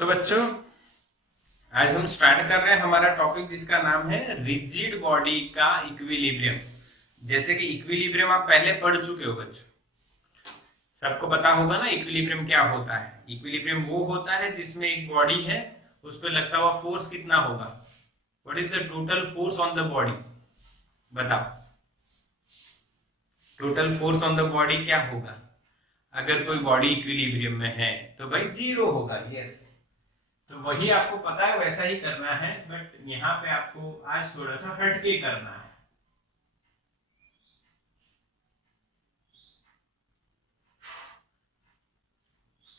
तो बच्चों आज हम स्टार्ट कर रहे हैं हमारा टॉपिक जिसका नाम है रिजिड बॉडी का इक्विलिब्रियम। जैसे कि इक्विलिब्रियम आप पहले पढ़ चुके हो बच्चों, सबको पता होगा ना इक्विलिब्रियम क्या होता है। इक्विलिब्रियम वो होता है जिसमें एक बॉडी है, उस पर लगता हुआ फोर्स कितना होगा। What is the total force on the body, बताओ। Total force on the body क्या होगा अगर कोई बॉडी इक्विलिब्रियम में है? तो भाई जीरो होगा। यस, तो वही आपको पता है, वैसा ही करना है, बट यहाँ पे आपको आज थोड़ा सा हटके करना है।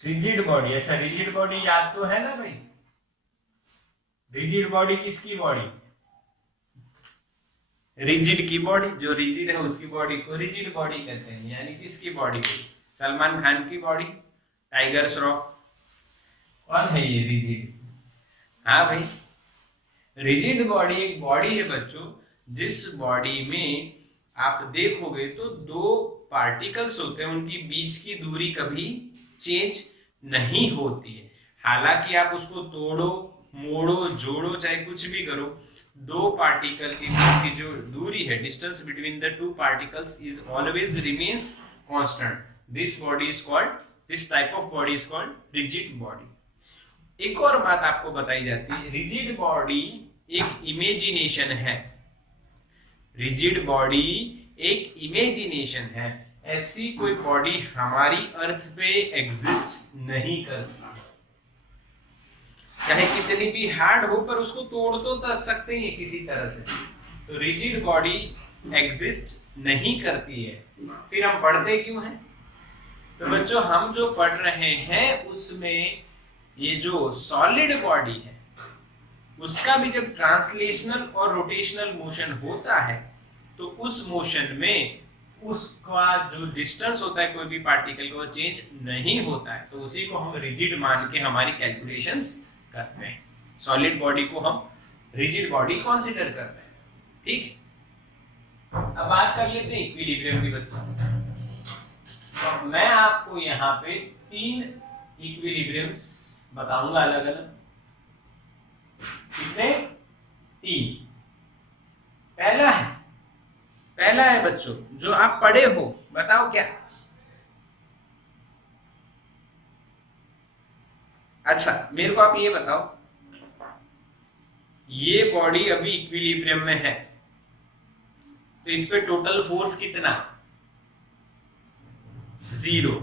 रिजिड बॉडी, अच्छा रिजिड बॉडी याद तो है ना भाई। रिजिड बॉडी किसकी बॉडी? रिजिड की बॉडी, जो रिजिड है उसकी बॉडी को रिजिड बॉडी कहते हैं। यानी किसकी बॉडी को? सलमान खान की बॉडी, टाइगर श्रॉफ। कौन है ये रिजिड? हाँ भाई, रिजिड बॉडी एक बॉडी है बच्चों जिस बॉडी में आप देखोगे तो दो पार्टिकल्स होते हैं, उनकी बीच की दूरी कभी चेंज नहीं होती है। हालांकि आप उसको तोड़ो मोड़ो जोड़ो चाहे कुछ भी करो, दो पार्टिकल के बीच की जो दूरी है, distance between the two particles is always remains constant. This body is called, this type of body is called rigid body. एक और बात आपको बताई जाती है, रिजिड बॉडी एक इमेजिनेशन है। रिजिड बॉडी एक इमेजिनेशन है। ऐसी कोई बॉडी हमारी अर्थ पे एग्जिस्ट नहीं करती, चाहे कितनी भी हार्ड हो, पर उसको तोड़ तो सकते हैं किसी तरह से। तो रिजिड बॉडी एग्जिस्ट नहीं करती है। फिर हम पढ़ते क्यों हैं? तो बच्चों हम जो पढ़ रहे हैं उसमें ये जो सॉलिड बॉडी है उसका भी जब ट्रांसलेशनल और रोटेशनल मोशन होता है तो उस मोशन में उसका जो डिस्टेंस होता है कोई भी पार्टिकल का वो चेंज नहीं होता है, तो उसी को हम रिजिड मान के हमारी कैलकुलेशंस करते हैं। सॉलिड बॉडी को हम रिजिड बॉडी कंसीडर करते हैं। ठीक, अब बात कर लेते हैं इक्विलिब्रियम की बच्चों। तो मैं आपको यहाँ पे 3 इक्विलिब्रियम्स बताऊंगा अलग अलग। कितने? 3। पहला है बच्चों जो आप पढ़े हो, बताओ क्या? अच्छा मेरे को आप ये बताओ, ये बॉडी अभी इक्विलिब्रियम में है तो इस पे टोटल फोर्स कितना? 0।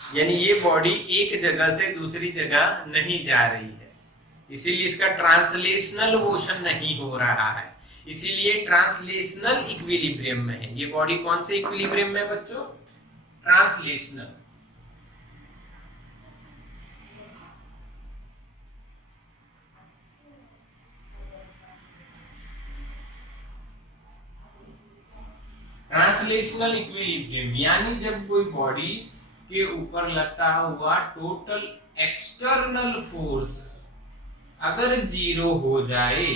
यानी ये बॉडी एक जगह से दूसरी जगह नहीं जा रही है, इसीलिए इसका ट्रांसलेशनल मोशन नहीं हो रहा है, इसीलिए ट्रांसलेशनल इक्विलिब्रियम में है। ये बॉडी कौन से इक्विलिब्रियम में बच्चों? ट्रांसलेशनल। ट्रांसलेशनल इक्विलिब्रियम यानी जब कोई बॉडी के ऊपर लगता हुआ टोटल एक्सटर्नल फोर्स अगर 0 हो जाए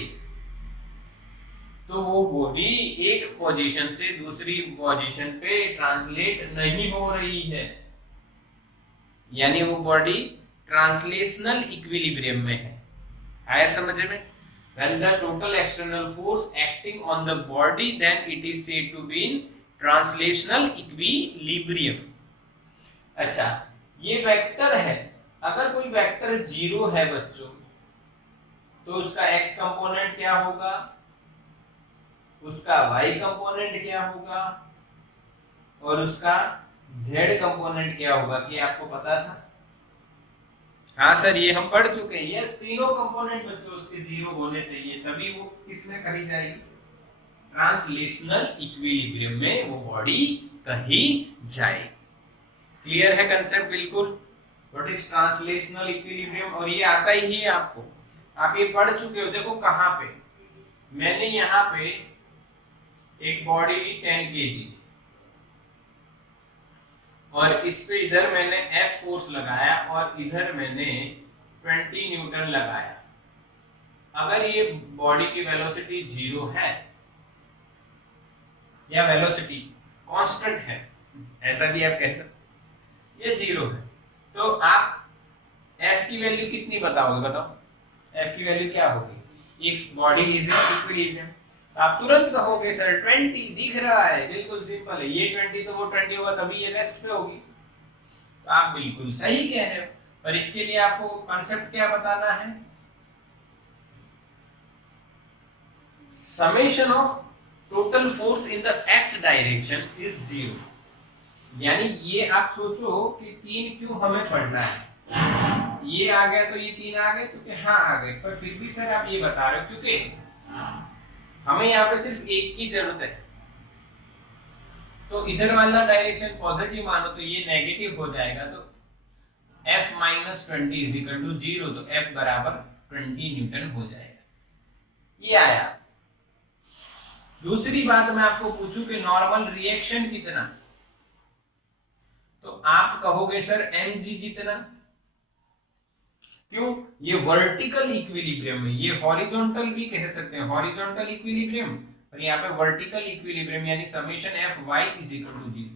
तो वो बॉडी एक पोजीशन से दूसरी पोजीशन पे ट्रांसलेट नहीं हो रही है, यानी वो बॉडी ट्रांसलेशनल इक्विलिब्रियम में है। आया समझ में? When the total external force acting on the body, then it is said to be in translational equilibrium. अच्छा, ये वेक्टर है। अगर कोई वेक्टर 0 है बच्चों तो उसका x कंपोनेंट क्या होगा, उसका y कंपोनेंट क्या होगा और उसका z कंपोनेंट क्या होगा, कि आपको पता था? हाँ सर ये हम पढ़ चुके हैं। यस, तीनों कंपोनेंट बच्चों उसके 0 होने चाहिए, तभी वो किसमें कही जाएगी? ट्रांसलेशनल इक्विलिब्रियम में वो बॉडी कही जाएगी। क्लियर है कंसेप्ट बिल्कुल? What is translational equilibrium? और ये आता ही है आपको, आप ये पढ़ चुके हो। देखो कहां पे मैंने यहाँ पे एक बॉडी ली 10 kg और इस पे इधर मैंने F फोर्स लगाया और इधर मैंने 20 न्यूटन लगाया। अगर ये बॉडी की वेलोसिटी 0 है या वेलोसिटी कांस्टेंट है, ऐसा भी आप कह सकते, ये 0 है, तो आप F की वैल्यू कितनी बताओगे, बताओ एफ की वैल्यू क्या होगी if body is in equilibrium. आप तुरंत कहोगे सर 20 दिख रहा है, बिल्कुल सिंपल है, ये 20 तो वो 20 होगा, तभी ये रेस्ट पे होगी। तो आप बिल्कुल सही कह रहे हो, पर इसके लिए आपको कॉन्सेप्ट क्या बताना है, summation of total force in the x direction is 0। यानी ये आप सोचो कि 3 क्यों हमें पढ़ना है, ये आ गया तो ये 3 आ गए, क्योंकि हाँ आ गए, पर फिर भी सर आप ये बता रहे हो क्योंकि हमें यहाँ पे सिर्फ एक की जरूरत है। तो इधर वाला डायरेक्शन पॉजिटिव मानो तो ये नेगेटिव हो जाएगा, तो F minus 20 is equal to 0, तो F बराबर 20 न्यूटन हो जाएगा। ये आया। दूसरी बात मैं आपको पूछूं कि नॉर्मल रिएक्शन कितना, तो आप कहोगे सर mg जितना। क्यों, ये वर्टिकल इक्विलिब्रियम है, ये हॉरिजॉन्टल भी कह सकते हैं, हॉरिजॉन्टल इक्विलिब्रियम, और यहाँ पे वर्टिकल इक्विलिब्रियम यानी summation Fy is equal to 0,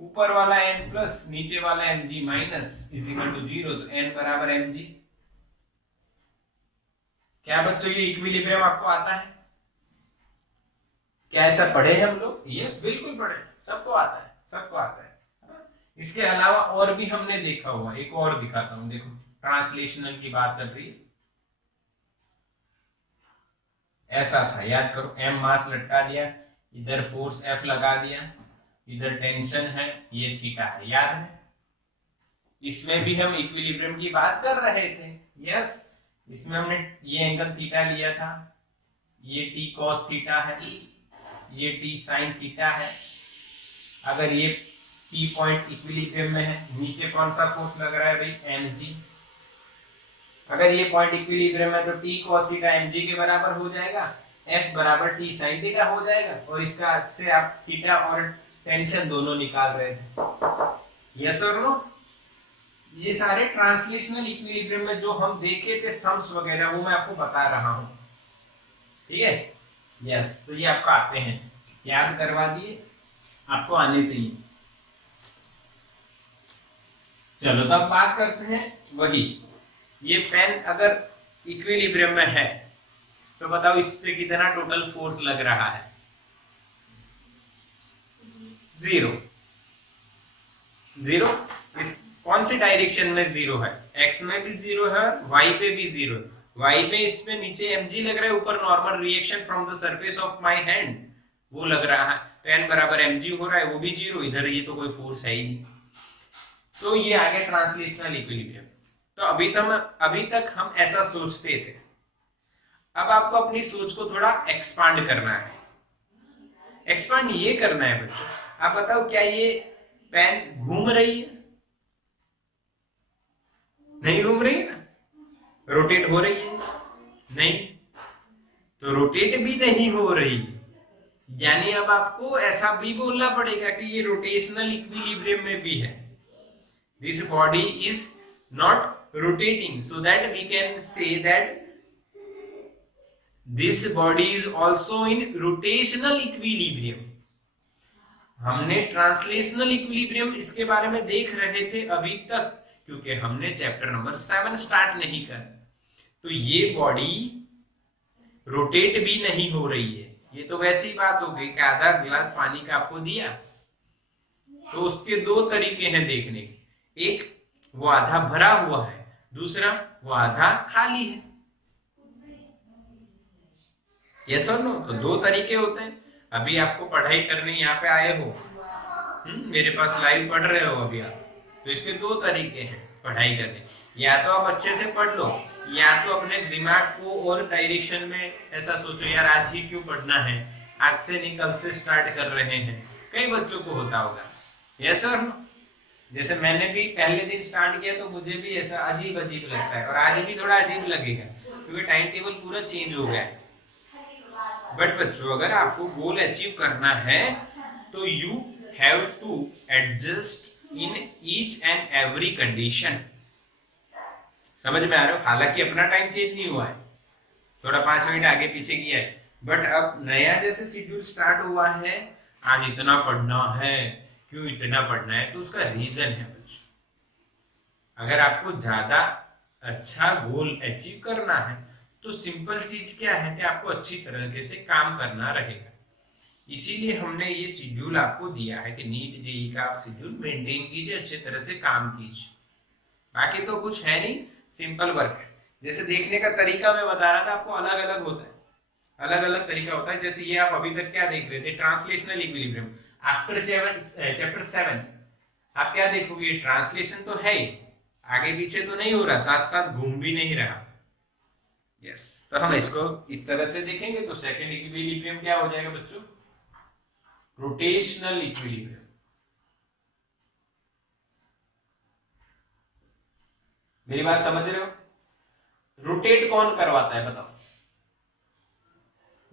ऊपर वाला n प्लस नीचे वाला mg minus is equal to 0, तो n बराबर mg। क्या बच्चों ये इक्विलिब्रियम आपको आता है, क्या ऐसा पढ़े हैं हम लोग? यस बिल्कुल पढ़े, सबको आता है, सबको आता है। इसके अलावा और भी हमने देखा हुआ, एक और दिखाता हूं, देखो ट्रांसलेशनल की बात चल रही है, ऐसा था, याद करो, m मास लटका दिया, इधर फोर्स F लगा दिया, इधर टेंशन है, ये थीटा है, याद है? इसमें भी हम इक्विलिब्रियम की बात कर रहे थे, यस, इसमें हमने ये एंगल थीटा लिया था, ये t cos थीटा है, ये t sin थीटा है। अगर ये P पॉइंट इक्विलिब्रियम में है, नीचे कौन सा फोर्स लग रहा है भाई, mg। अगर ये पॉइंट इक्विलिब्रियम है तो t cos थीटा mg के बराबर हो जाएगा, F बराबर t sin थीटा हो जाएगा, और इसका से आप थीटा और टेंशन दोनों निकाल रहे थे, यस और नो। ये सारे ट्रांसलेशनल इक्विलिब्रियम में जो हम देखे थे सम्स वगैरह, वो मैं आपको बता रहा हूं, ठीक है, यस। तो ये आपको आते हैं, याद करवा दिए, आपको आने चाहिए। चलो तो अब बात करते हैं वही, ये पेन अगर इक्विलिब्रियम में है तो बताओ इस पे कितना टोटल फोर्स लग रहा है, 0। इस कौन सी डायरेक्शन में 0 है, x में भी 0 है, y पे भी 0 है। y पे इसमें नीचे mg लग रहा है, ऊपर normal reaction from the surface of my hand वो लग रहा है, तो n बराबर mg हो रहा है, वो भी 0, इधर ये तो कोई फोर्स है ही नहीं। तो ये आ गया ट्रांसलेशनल इक्विलिब्रियम। तो अभी तक हम ऐसा सोचते थे, अब आपको अपनी सोच को थोड़ा एक्सपांड करना है। एक्सपांड ये करना है बच्चों, आप बताओ क्या ये पेन घूम रही है? नहीं घूम रही है ना, रोटेट हो रही है? नहीं, तो रोटेट भी नहीं हो रही, यानी अब आपको ऐसा भी बोलना पड़ेगा कि ये रोटेशनल इक्विलिब्रियम में भी है। This body is not rotating, so that we can say that this body is also in rotational equilibrium। हमने ट्रांसलेशनल इक्विलिब्रियम इसके बारे में देख रहे थे अभी तक, क्योंकि हमने चैप्टर नंबर 7 स्टार्ट नहीं कर, तो ये बॉडी रोटेट भी नहीं हो रही है। ये तो वैसी बात हो गई कि आधा गिलास पानी का आपको दिया, तो उसके दो तरीके हैं देखने के, एक वो आधा भरा हुआ है, दूसरा वो आधा खाली है, यस और नो। तो दो तरीके होते हैं। अभी आपको पढ़ाई करने यहाँ पे आए हो, मेरे पास लाइव पढ़ रहे हो अभी आप, तो इसके दो तरीके हैं पढ़ाई करने, या तो आप अच्छे से पढ़ लो, या तो अपने दिमाग को और डायरेक्शन में ऐसा सोचो यार आज ही क्यों पढ़ना है, आज से नहीं कल से स्टार्ट कर रहे हैं, कई बच्चों को होता होगा, यस और नो। जैसे मैंने भी पहले दिन स्टार्ट किया तो मुझे भी ऐसा अजीब अजीब लगता है, और आज भी थोड़ा अजीब लगेगा क्योंकि टाइम टेबल पूरा चेंज हो गया है। बट बच्चों अगर आपको गोल अचीव करना है तो you have to adjust in each and every condition. समझ में आ रहा हो? हालांकि अपना टाइम चेंज नहीं हुआ है, थोड़ा 5 मिनट आगे पीछे किया है, बट अब नया जैसे शेड्यूल स्टार्ट हुआ है, आज इतना पढ़ना है, क्यों इतना पढ़ना है, तो उसका रीजन है बच्चों। अगर आपको ज्यादा अच्छा गोल अचीव करना है तो सिंपल चीज क्या है कि आपको अच्छी तरीके से काम करना रहेगा। इसीलिए हमने ये शेड्यूल आपको दिया है कि नीट जेई का आप शेड्यूल मेंटेन कीजिए, अच्छे तरह से काम कीजिए। बाकी तो कुछ है नहीं, सिंपल वर्क है। जैसे देखने का तरीका मैं बता रहा था आपको, अलग अलग होता है, अलग अलग तरीका होता है। जैसे ये आप अभी तक क्या देख रहे थे, ट्रांसलेशनल इक्विलिब्रियम। आफ्टर चैप्टर 7 आप क्या देखोगे, ट्रांसलेशन तो है ही, आगे पीछे तो नहीं हो रहा, साथ साथ घूम भी नहीं रहा। यस, तो हम इसको इस तरह से देखेंगे तो सेकंड इक्विलिब्रियम क्या हो जाएगा बच्चों, रोटेशनल इक्विलिब्रियम। मेरी बात समझ रहे हो? रोटेट कौन करवाता है बताओ?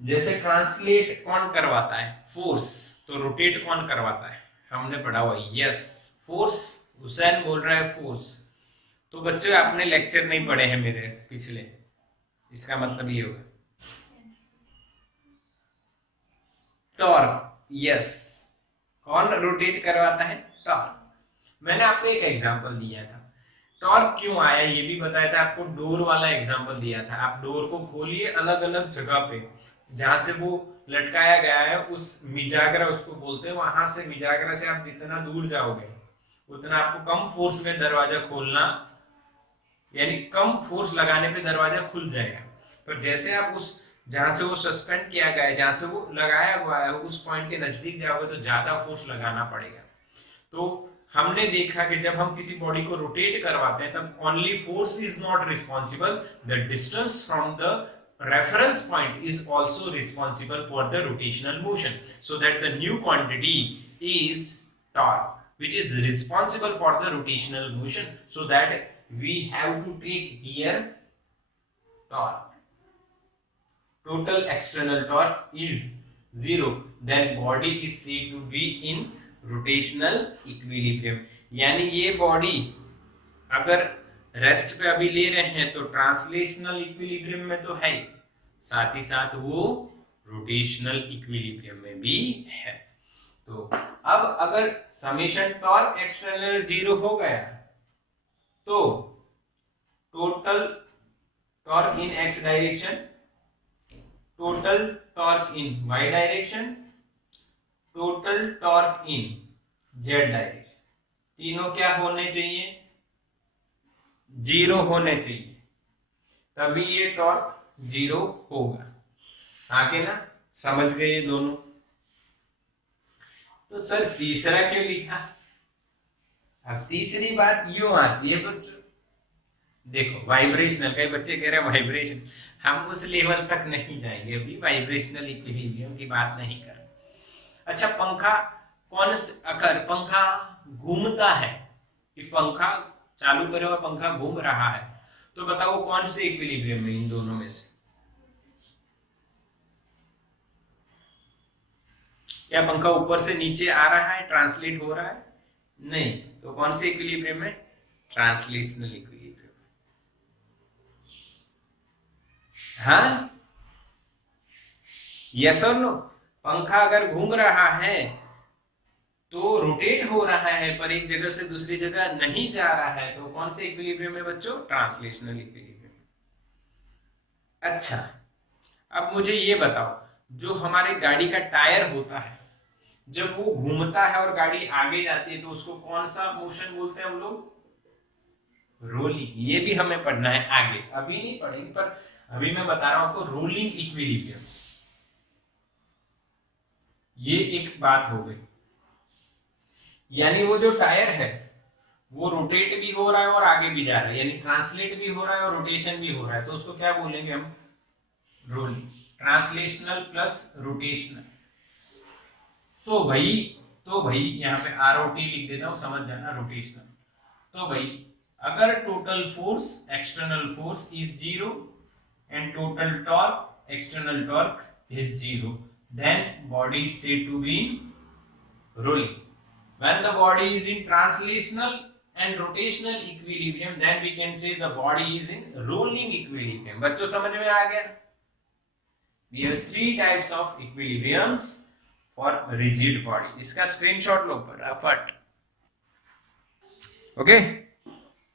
जैसे ट्रांसलेट कौन करवाता है, फोर्स, तो रोटेट कौन करवाता है, हमने पढ़ा हुआ। यस, फोर्स, हुसैन बोल रहा है फोर्स। तो बच्चों आपने लेक्चर नहीं पढ़े हैं मेरे पिछले, इसका मतलब ये होगा। टॉर्क, यस, कौन रोटेट करवाता है, टॉर्क। मैंने आपको एक एग्जांपल दिया था, टॉर्क क्यों आया ये भी बताया था आपको, डोर वाला एग्जांपल दिया था। आप डोर को खोलिए अलग अलग जगह पे, जहां से वो लटकाया गया है, उस मिजागरा उसको बोलते हैं, वहां से मिजागरा से आप जितना दूर जाओगे उतना आपको कम फोर्स में दरवाजा खोलना, यानी कम फोर्स लगाने पे दरवाजा खुल जाएगा। पर जैसे आप उस जहां से वो सस्पेंड किया गया है, जहां से वो लगाया हुआ है, उस पॉइंट के नजदीक जाओगे तो ज्यादा फोर्स लगाना पड़ेगा। तो हमने देखा कि जब हम किसी बॉडी को रोटेट करवाते हैं तब only force is not responsible, the distance from the reference point is also responsible for the rotational motion, so that the new quantity is torque, which is responsible for the rotational motion, so that we have to take here torque. Total external torque is 0, then body is said to be in rotational equilibrium। यानी ये body अगर rest पे अभी ले रहे हैं तो translational equilibrium में तो है ही, साथ ही साथ वो रोटेशनल इक्विलिब्रियम में भी है। तो अब अगर समेशन टॉर्क एक्सटर्नल 0 हो गया तो total torque in x direction, total torque in y direction, total torque in z direction, तीनों क्या होने चाहिए, 0 होने चाहिए, तभी ये टॉर्क 0 होगा। आगे ना, समझ गए दोनों? तो सर तीसरा क्यों लिखा? अब तीसरी बात यूं आती है बच्चों, देखो वाइब्रेशनल, कई बच्चे कह रहे हैं वाइब्रेशन, हम उस लेवल तक नहीं जाएंगे, अभी वाइब्रेशनल इक्विलिब्रियम की बात नहीं कर। अच्छा, पंखा कौन से, अगर पंखा घूमता है, कि पंखा चालू करे और पंखा घूम रहा है, तो बताओ कौन से इक्विलिब्रियम में इन दोनों में से? क्या पंखा ऊपर से नीचे आ रहा है, ट्रांसलेट हो रहा है? नहीं, तो कौन से इक्विलिब्रियम में? Translational equilibrium. हाँ, यस और नो? पंखा अगर घूम रहा है तो रोटेट हो रहा है, पर एक जगह से दूसरी जगह नहीं जा रहा है, तो कौन से इक्विलिब्रियम में बच्चों? Translational equilibrium. अच्छा, अब मुझे ये बताओ, जो हमारे गाड़ी का टायर होता है, जब वो घूमता है और गाड़ी आगे जाती है तो उसको कौन सा मोशन बोलते हैं हम लोग? रोलिंग। ये भी हमें पढ़ना है आगे, अभी नहीं पढ़ेंगे, पर अभी मैं बता रहा हूं आपको रोलिंग इक्विलिब्रियम। ये एक बात हो गई, यानी वो जो टायर है वो रोटेट भी हो रहा है और आगे भी जा रहा है, यानी ट्रांसलेट भी हो रहा है और रोटेशन भी हो रहा है, तो उसको क्या बोलेंगे हम? रोलिंग। Translational plus rotational. तो भाई यहाँ पे ROT लिख देता हूं, समझ जाना, रोटेशनल। तो भाई अगर total force, external force is 0 and total torque, external torque is 0, then body is said to be in rolling. When the body is in translational and rotational equilibrium, then we can say the body is in rolling equilibrium. बच्चों समझ में आ गया? We have 3 types of equilibriums for rigid body. इसका screenshot लो फटाफट। Okay,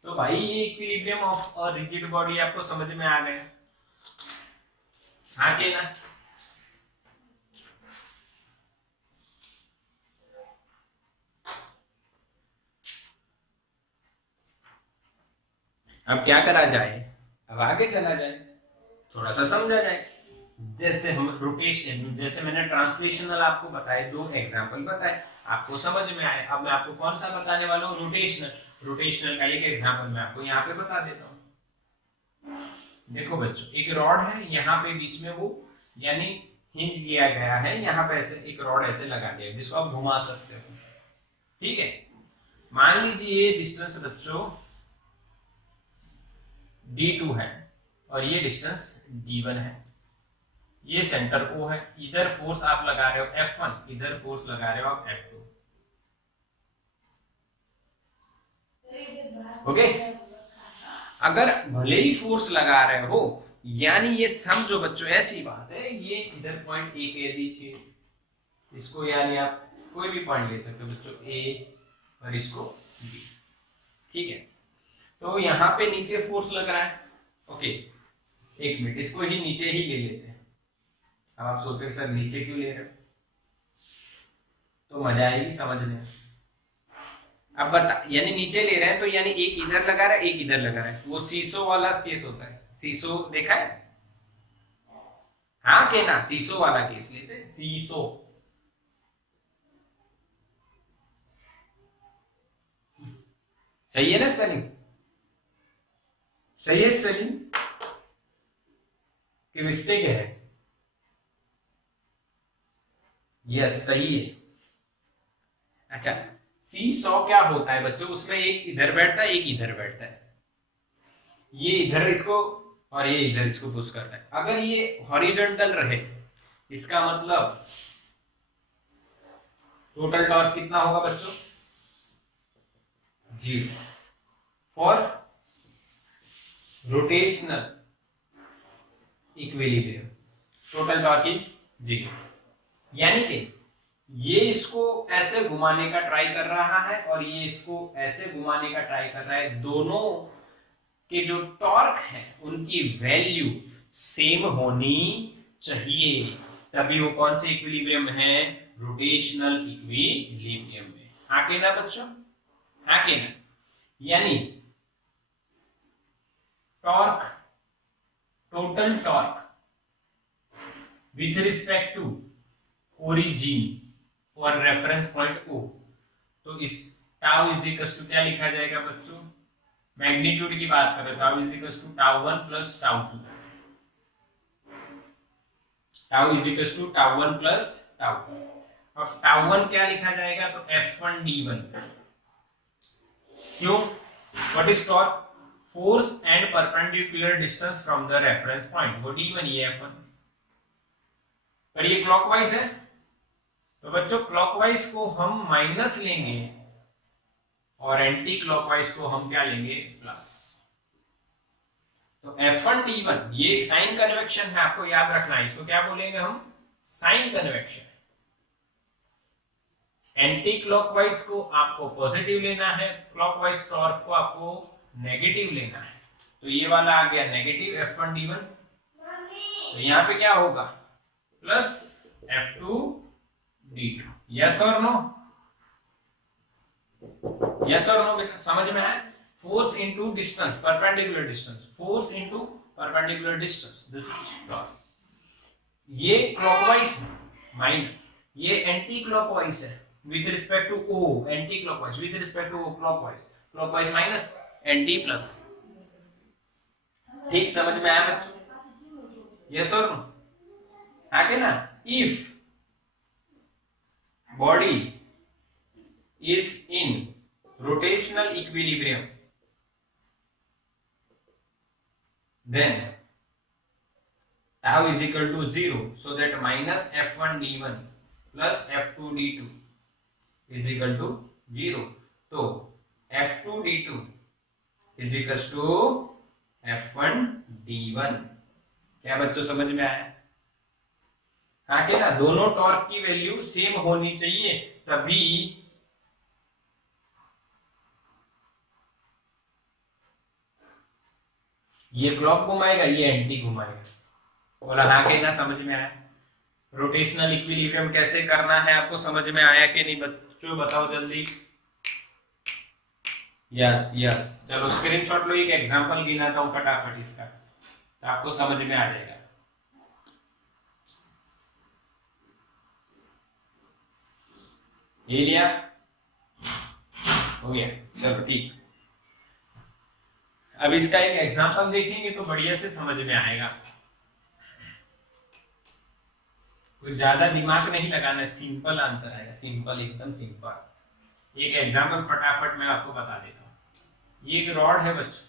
तो भाई ये equilibrium of a rigid body आपको समझ में आ गया? हाँ के ना? अब क्या करा जाए, अब आगे चला जाए, थोड़ा सा समझा जाए। जैसे हम रोटेशन, जैसे मैंने ट्रांसलेशनल आपको बताए, 2 एग्जांपल बताए, आपको समझ में आए। अब मैं आपको कौन सा बताने वाला हूँ? रोटेशनल। रोटेशनल का एक एग्जांपल मैं आपको यहाँ पे बता देता हूँ। देखो बच्चों, एक रॉड है, यहाँ पे बीच में वो यानी हिंज दिया गया है, यहाँ पे ऐसे एक रॉड ऐसे लगा दिया जिसको आप घुमा सकते हो, ठीक है। मान लीजिए ये डिस्टेंस बच्चों d2 है और ये डिस्टेंस d1 है, ये सेंटर O है, इधर फोर्स आप लगा रहे हो F1, इधर फोर्स लगा रहे हो आप F2, ओके। अगर भले ही फोर्स लगा रहे हो, यानी ये समझो बच्चों ऐसी बात है, ये इधर पॉइंट A कह दीजिए इसको, यानी आप कोई भी पॉइंट ले सकते हो बच्चों, A और इसको B, ठीक है। तो यहाँ पे नीचे फोर्स लग रहा है, ओके। एक मिनट, इसको ही नीचे ही ले लेते हैं। अब आप सोच रहे सर नीचे क्यों ले रहे हो, तो मजा आएगी समझने में। अब बता, यानी नीचे ले रहे हैं तो यानी एक इधर लगा रहा है, एक इधर लगा रहा है, वो सीसो वाला केस होता है। सीसो देखा है? हाँ के ना? सीसो वाला केस लेते हैं, सीसो। सही है ना स्पेलिंग? सही है स्पेलिंग कि मिस्टेक है? यस सही है। अच्छा, सी सौ क्या होता है बच्चों? उसमें एक इधर बैठता है, एक इधर बैठता है, ये इधर इसको और ये इधर इसको पुश करता है। अगर ये हॉरिजॉन्टल रहे, इसका मतलब टोटल टॉर्क कितना होगा बच्चों? 0। For rotational equilibrium total torque is 0, यानी कि ये इसको ऐसे घुमाने का ट्राई कर रहा है और ये इसको ऐसे घुमाने का ट्राई कर रहा है। दोनों के जो टॉर्क है उनकी वैल्यू सेम होनी चाहिए, तभी वो कौन से इक्विलिब्रियम है? रोटेशनल इक्विलिब्रियम में। हाँ के ना बच्चों? हाँ के ना? यानी torque, total torque with respect to origin और रेफरेंस पॉइंट O, तो इस टाउ इज इक्वल्स टू क्या लिखा जाएगा बच्चों? मैग्नीट्यूड की बात करें, tau is equals to tau 1 plus tau 2, tau is equals to tau 1 plus tau 2। और टाउ 1 क्या लिखा जाएगा? तो F1 D1। क्यों? What is torque? Force and perpendicular distance from the reference point, वो D1, ये F1। पर ये क्लॉकवाइज है, तो बच्चों क्लॉकवाइज को हम माइनस लेंगे और एंटी क्लॉकवाइज को हम क्या लेंगे? प्लस। तो F1 D1 ये साइन कन्वेक्शन है, आपको याद रखना है, इसको क्या बोलेंगे हम? Sign convection. एंटी क्लॉकवाइज को आपको पॉजिटिव लेना है, क्लॉकवाइज टॉर्क को आपको नेगेटिव लेना है। तो ये वाला आ गया नेगेटिव F1 D1, तो यहाँ पे क्या होगा? Plus F2 D2। यस और नो? यस और नो बेटा? समझ में आया? Force into distance, perpendicular distance, force into perpendicular distance, this is torque. ये क्लॉकवाइज माइनस, ये एंटी क्लॉकवाइज है with respect to O, anti clockwise with respect to O clockwise, clockwise minus, anti plus. ठीक समझ में आया बच्चों? Yes और no? आगे ना, if body is in rotational equilibrium, then tau is equal to 0, so that minus F1 D1 plus F2 D2 is equal to 0. तो F2 D2 is equal to F1 D1। क्या बच्चों समझ में आया? हाँ क्या ना? दोनों टॉर्क की वैल्यू सेम होनी चाहिए, तभी ये क्लॉक घुमाएगा, ये एंटी घुमाएगा। बोला हाँ कि ना, समझ में आया? रोटेशनल इक्विलिब्रियम कैसे करना है आपको समझ में आया कि नहीं बच्चों, बताओ जल्दी। यस यस, चलो स्क्रीनशॉट लो, एक एग्जांपल गिनाता हूं फटाफट इसका, तो आपको समझ में आ जाएगा। ये लिया, हो गया, चलो ठीक। अब इसका एक एग्जांपल देखेंगे तो बढ़िया से समझ में आएगा। कुछ ज्यादा दिमाग नहीं लगाना, सिंपल आंसर आएगा, सिंपल, एकदम सिंपल। एक एग्जांपल फटाफट मैं आपको बता देता हूँ। ये एक रॉड है बच्चों,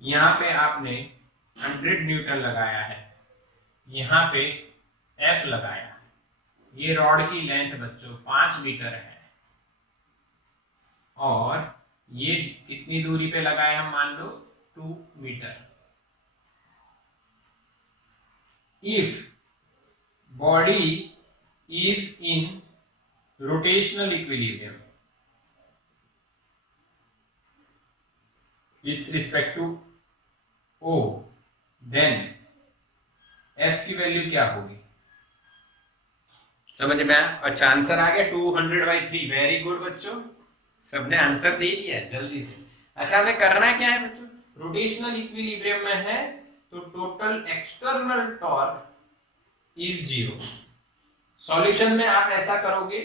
यहाँ पे आपने 100 न्यूटन लगाया है, यहाँ पे F लगाया। ये रॉड की लेंथ बच्चों 5 मीटर है, और ये कितनी दूरी पे लगाया हम, मान लो 2 metre. If body is in rotational equilibrium with respect to O, then F की वैल्यू क्या होगी? समझ में आया? अच्छा, आंसर आ गया 200/3। वेरी गुड बच्चों, सबने आंसर दे दिया जल्दी से। अच्छा, हमें करना क्या है बच्चों? रोटेशनल इक्विलिब्रियम में है तो total external torque is 0। Solution में आप ऐसा करोगे,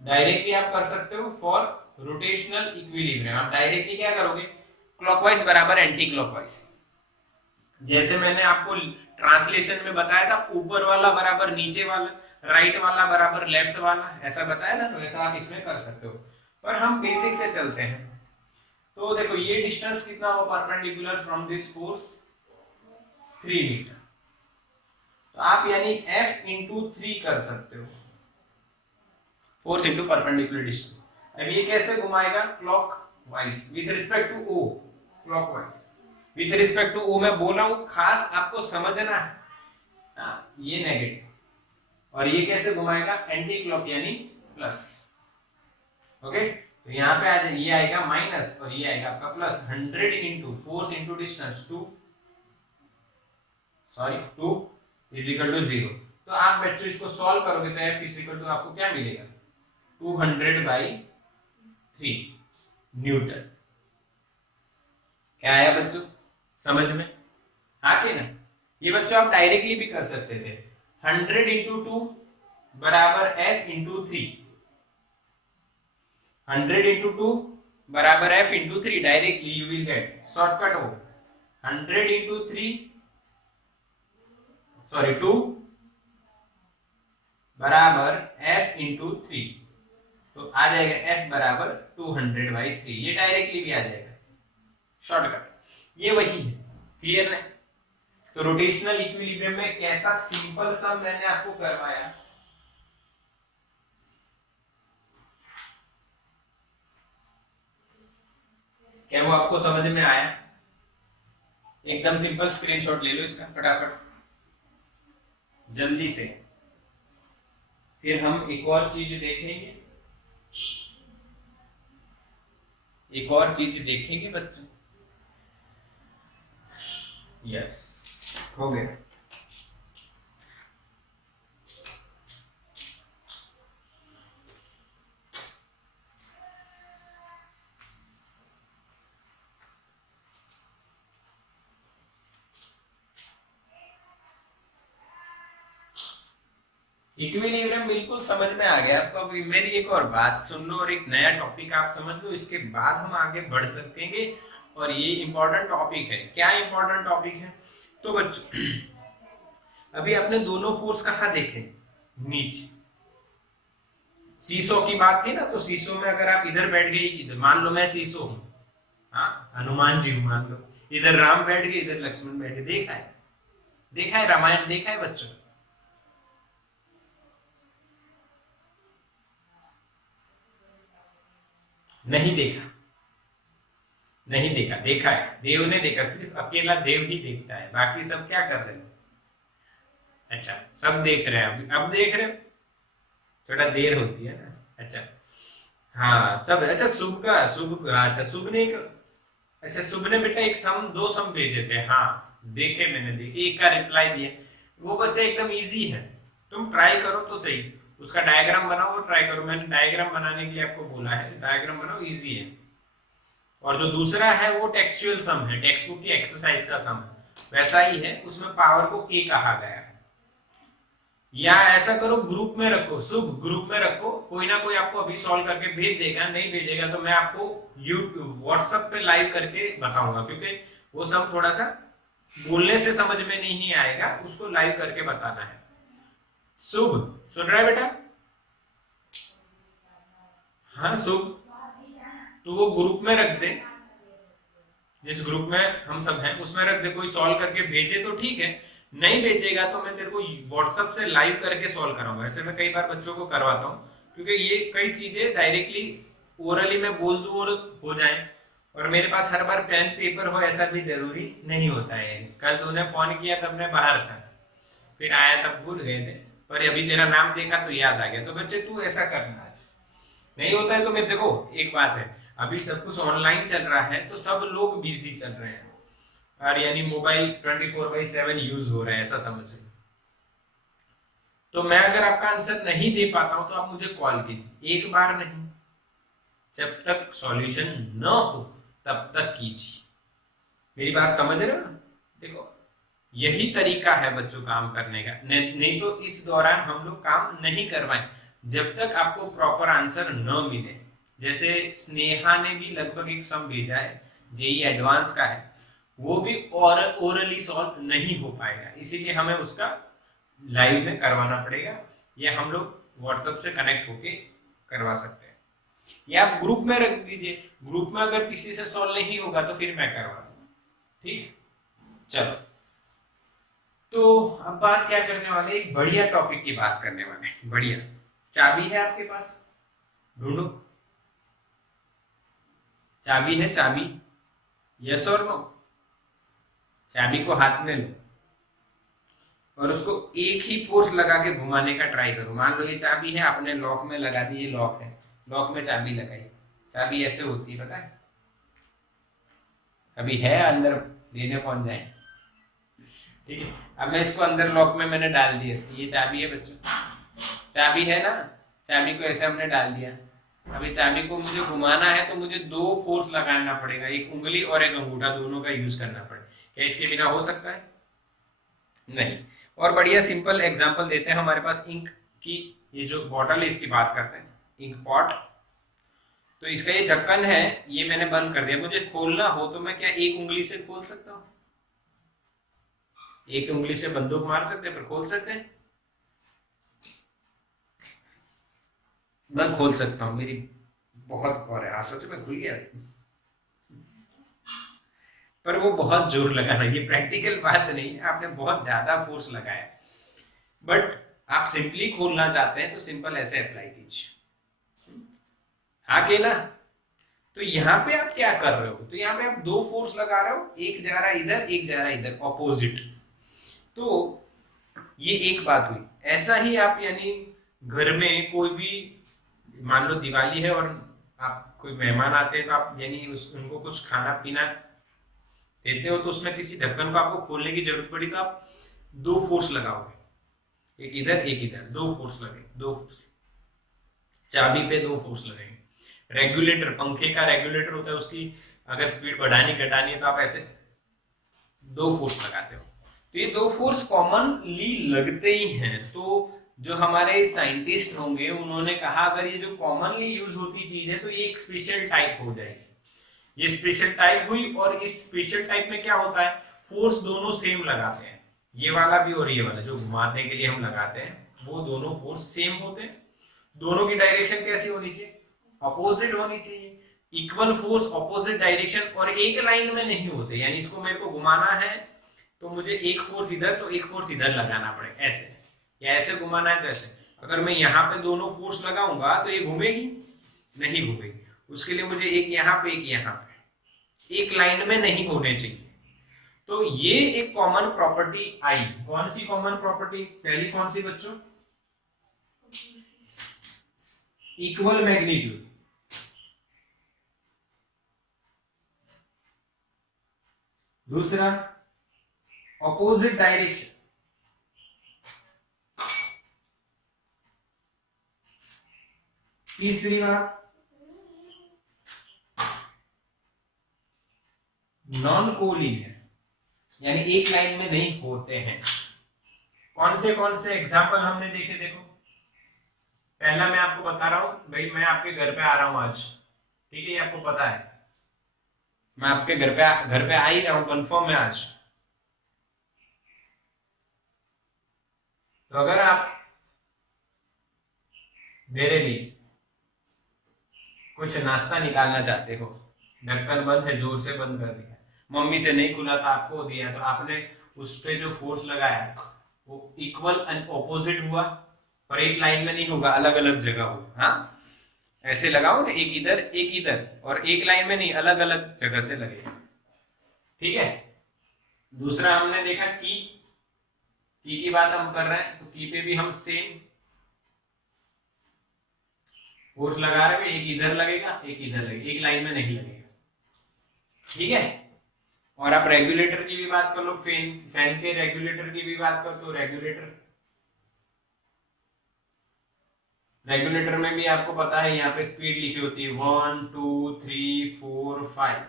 डायरेक्टली आप कर सकते हो फॉर रोटेशनल इक्विलिब्रियम। आप डायरेक्टली क्या करोगे? क्लॉकवाइज बराबर एंटी क्लॉकवाइज। जैसे मैंने आपको ट्रांसलेशन में बताया था, ऊपर वाला बराबर नीचे वाला, राइट वाला बराबर लेफ्ट वाला, ऐसा बताया था, तो वैसा आप इसमें कर सकते हो। पर हम बेसिक से चलते हैं। तो देखो, ये डिस्टेंस कितना हुआ perpendicular from this force? 3 metre. तो आप यानी F इंटू 3 कर सकते हो, फोर्स इंटू परपेंडिकुलर डिस्टेंस। अब ये कैसे घुमाएगा? Clock wise with respect to O, clock wise with respect to O। मैं बोल रहा हूं, खास आपको समझना है। ये नेगेटिव, और ये कैसे घुमाएगा? एंटी क्लॉक यानी प्लस। ओके, तो यहाँ पे आ जाए, ये आएगा माइनस और ये आएगा आपका plus. 100 into force into distance 2 is equal to 0। तो आप बच्चों इसको सॉल्व करोगे तो F इज इक्वल टू आपको क्या मिलेगा? 200/3 न्यूटन। क्या आया बच्चों समझ में? आके ना, ये बच्चों आप डायरेक्टली भी कर सकते थे। 100 इंटू 2 बराबर F इंटू 3। 100 इंटू 2 बराबर F into 3। Directly you will get, shortcut हो, 100 इंटू 2 बराबर F इंटू 3। तो आ जाएगा F बराबर 200/3। ये डायरेक्टली भी आ जाएगा, शॉर्टकट। ये वही है, क्लियर है? तो रोटेशनल इक्विलिब्रियम में कैसा सिंपल सम मैंने आपको करवाया। क्या वो आपको समझ में आया? एकदम सिंपल, स्क्रीनशॉट ले लो इसका फटाफट जल्दी से। फिर हम एक और चीज देखेंगे, एक और चीज देखेंगे बच्चों। यस, हो गया। इक्विलिब्रियम बिल्कुल समझ में आ गया आपको। अभी मेरी एक और बात सुन लो और एक नया टॉपिक आप समझ लो, इसके बाद हम आगे बढ़ सकेंगे। और ये इंपॉर्टेंट टॉपिक है। क्या इंपॉर्टेंट टॉपिक है? तो बच्चों, अभी आपने दोनों फोर्स कहाँ देखे? नीचे। सीसो की बात थी ना, तो सीसो में अगर आप इधर बैठ गए, इधर मान लो मैं सीसो हूं, हाँ हनुमान जी मान लो, इधर राम बैठ गए, इधर लक्ष्मण बैठे। देखा है? देखा है रामायण? देखा है बच्चों? नहीं देखा? नहीं देखा? देखा है, देव ने देखा। सिर्फ अकेला देव ही देखता है, बाकी सब क्या कर रहे हैं? अच्छा, सब देख रहे हैं। अब देख रहे हो, थोड़ा देर होती है ना। अच्छा, हाँ सब अच्छा, शुभ का शुभ, अच्छा शुभ ने एक, अच्छा शुभ ने बेटा एक सम, दो सम भेजे थे, हाँ देखे मैंने, देखे, एक का रिप्लाई दिया। वो बच्चा एकदम इजी है, तुम ट्राई करो तो सही, उसका डायग्राम बनाओ और ट्राई करो, मैंने डायग्राम बनाने के लिए आपको बोला है, डायग्राम बनाओ, इजी है। और जो दूसरा है वो टेक्सचुअल सम है, टेक्स्ट बुक की एक्सरसाइज का सम है, वैसा ही है, उसमें पावर को के कहा गया है। या ऐसा करो ग्रुप में रखो, शुभ ग्रुप में रखो, कोई ना कोई आपको अभी सॉल्व करके भेज देगा, नहीं भेजेगा तो मैं आपको यूट्यूब व्हाट्सएप पे लाइव करके बताऊंगा, क्योंकि वो सब थोड़ा सा बोलने से समझ में नहीं आएगा, उसको लाइव करके बताना है। शुभ सुन रहा है बेटा? हाँ शुभ, तो वो ग्रुप में रख दे, जिस ग्रुप में हम सब हैं उसमें रख दे, कोई सॉल्व करके भेजे तो ठीक है, नहीं भेजेगा तो मैं तेरे को व्हाट्सएप से लाइव करके सॉल्व कराऊंगा। ऐसे मैं कई बार बच्चों को करवाता हूँ, क्योंकि ये कई चीजें डायरेक्टली ओरली में बोल दूं और हो जाए, और मेरे पास हर बार पेन पेपर हो ऐसा भी जरूरी नहीं होता है। कल तूने फोन किया तब मैं बाहर था, फिर आया तब भूल गए थे, पर अभी तेरा नाम देखा तो याद आ गया। तो बच्चे तू ऐसा करना, आज नहीं होता है तो मैं, देखो एक बात है, अभी सब कुछ ऑनलाइन चल रहा है तो सब लोग बिजी चल रहे हैं, और यानी मोबाइल 24/7 यूज हो रहा है, ऐसा समझिए। तो मैं अगर आपका आंसर नहीं दे पाता हूं तो आप मुझे कॉल कीजिए, एक बार नहीं, जब तक सॉल्यूशन न हो तब तक कीजिए। मेरी बात समझ रहे हो ना? देखो यही तरीका है बच्चों काम करने का, नहीं तो इस दौरान हम लोग काम नहीं करवाएं जब तक आपको प्रॉपर आंसर न मिले। जैसे स्नेहा ने भी लगभग एक सम भेजा है, जेई एडवांस का है, वो भी ओरली सॉल्व नहीं हो पाएगा, इसीलिए हमें उसका लाइव में करवाना पड़ेगा, या हम लोग व्हाट्सएप से कनेक्ट होके करवा सकते हैं, या आप ग्रुप में रख दीजिए, ग्रुप में अगर किसी से सॉल्व नहीं होगा तो फिर मैं करवा दूंगा। ठीक, चलो। तो अब बात क्या करने वाले, एक बढ़िया टॉपिक की बात करने वाले, बढ़िया। चाबी है आपके पास? ढूंढो, चाबी है, चाबी, यस और नो? चाबी को हाथ में लो और उसको एक ही फोर्स लगा के घुमाने का ट्राई करो। मान लो ये चाबी है, आपने लॉक में लगा दी, ये लॉक है, लॉक में चाबी लगाई, चाबी ऐसे होती है, पता है? अभी है अंदर, लेने कौन जाए? ठीक है, अब मैं इसको अंदर लॉक में मैंने डाल दिया, इसकी ये चाबी है बच्चों, चाबी है ना, चाबी को ऐसे हमने डाल दिया। अभी चाबी को मुझे घुमाना है तो मुझे दो फोर्स लगाना पड़ेगा, एक उंगली और एक अंगूठा, दोनों का यूज करना पड़ेगा। क्या इसके बिना हो सकता है? नहीं। और बढ़िया सिंपल एग्जांपल देते हैं, हमारे पास इंक की ये जो बॉटल है इसकी बात करते हैं, इंक पॉट। तो इसका ये ढक्कन है, ये मैंने बंद कर दिया, मुझे खोलना हो तो मैं क्या एक उंगली से खोल सकता हूँ? एक उंगली से बंदूक मार सकते हैं, पर खोल सकते हैं? मैं खोल सकता हूँ, मेरी बहुत पावर है, सच में खुल गया, पर वो बहुत जोर लगाना, ये प्रैक्टिकल बात नहीं है, आपने बहुत ज्यादा फोर्स लगाया। बट आप सिंपली खोलना चाहते हैं तो सिंपल ऐसे अप्लाई कीजिए, हाँ के ना? तो यहाँ पे आप क्या कर रहे हो, तो यहाँ पे आप दो फोर्स लगा रहे हो, एक जा रहा है इधर, एक जा रहा है इधर, ऑपोजिट। तो ये एक बात हुई। ऐसा ही आप यानी घर में कोई भी, मान लो दिवाली है और आप कोई मेहमान आते हैं तो आप यानी उनको कुछ खाना पीना देते हो, तो उसमें किसी ढक्कन को आपको खोलने की जरूरत पड़ी तो आप दो फोर्स लगाओगे, एक इधर एक इधर, दो फोर्स लगे, दो फोर्स। चाबी पे दो फोर्स लगेंगे। रेगुलेटर, पंखे का रेगुलेटर होता है, उसकी अगर स्पीड बढ़ानी घटानी है तो आप ऐसे दो फोर्स लगाते हो। तो ये दो फोर्स कॉमनली लगते ही हैं। तो जो हमारे साइंटिस्ट होंगे उन्होंने कहा अगर ये जो कॉमनली यूज होती चीज है तो ये एक स्पेशल टाइप हो जाएगी। ये स्पेशल टाइप हुई, और इस स्पेशल टाइप में क्या होता है, फोर्स दोनों सेम लगाते हैं, ये वाला भी और ये वाला जो घुमाने के लिए हम लगाते हैं, वो दोनों फोर्स सेम होते हैं। दोनों की डायरेक्शन कैसी होनी चाहिए? अपोजिट होनी चाहिए। इक्वल फोर्स अपोजिट डायरेक्शन, और एक लाइन में नहीं होते, यानी इसको मेरे को घुमाना है तो मुझे एक फोर्स इधर तो एक फोर्स इधर लगाना पड़ेगा, ऐसे, या ऐसे घुमाना है तो ऐसे। अगर मैं यहाँ पे दोनों फोर्स लगाऊंगा तो ये घूमेगी नहीं, घूमेगी। उसके लिए मुझे एक यहाँ पे एक यहाँ पे, एक लाइन में नहीं होने चाहिए। तो ये एक कॉमन प्रॉपर्टी आई। कौन सी कॉमन प्रॉपर्टी? पहली कौन सी बच्चों? Equal magnitude. दूसरा ऑपोजिट डायरेक्शन, तीसरी बात नॉन कोलिनियर, यानी एक लाइन में नहीं होते हैं। कौन से एग्जाम्पल हमने देखे, देखो पहला मैं आपको बता रहा हूं भाई, मैं आपके घर पे आ रहा हूं आज, ठीक है, ये आपको पता है, मैं आपके घर पे आ ही रहा हूं, कंफर्म है आज। तो अगर आप मेरे लिए कुछ नाश्ता निकालना चाहते हो, ढक्कन बंद है, जोर से बंद कर दिया, मम्मी से नहीं खुला था, आपको दिया, तो आपने उस पे जो फोर्स लगाया वो इक्वल एंड ऑपोजिट हुआ, और एक लाइन में नहीं होगा, अलग अलग जगह होगा। हाँ, ऐसे लगाओ ना, एक इधर, और एक लाइन में नहीं, अलग अलग जगह से लगेगा, ठीक है। दूसरा हमने देखा की बात हम कर रहे हैं, तो की पे भी हम सेम फोर्स लगा रहे हैं, एक इधर लगेगा, एक इधर लगेगा, एक लाइन में नहीं लगेगा, ठीक है। और आप रेगुलेटर की भी बात कर लो, फैन के रेगुलेटर की भी बात कर, तो रेगुलेटर में भी आपको पता है, यहाँ पे स्पीड लिखी होती है 1 2 3 4 5,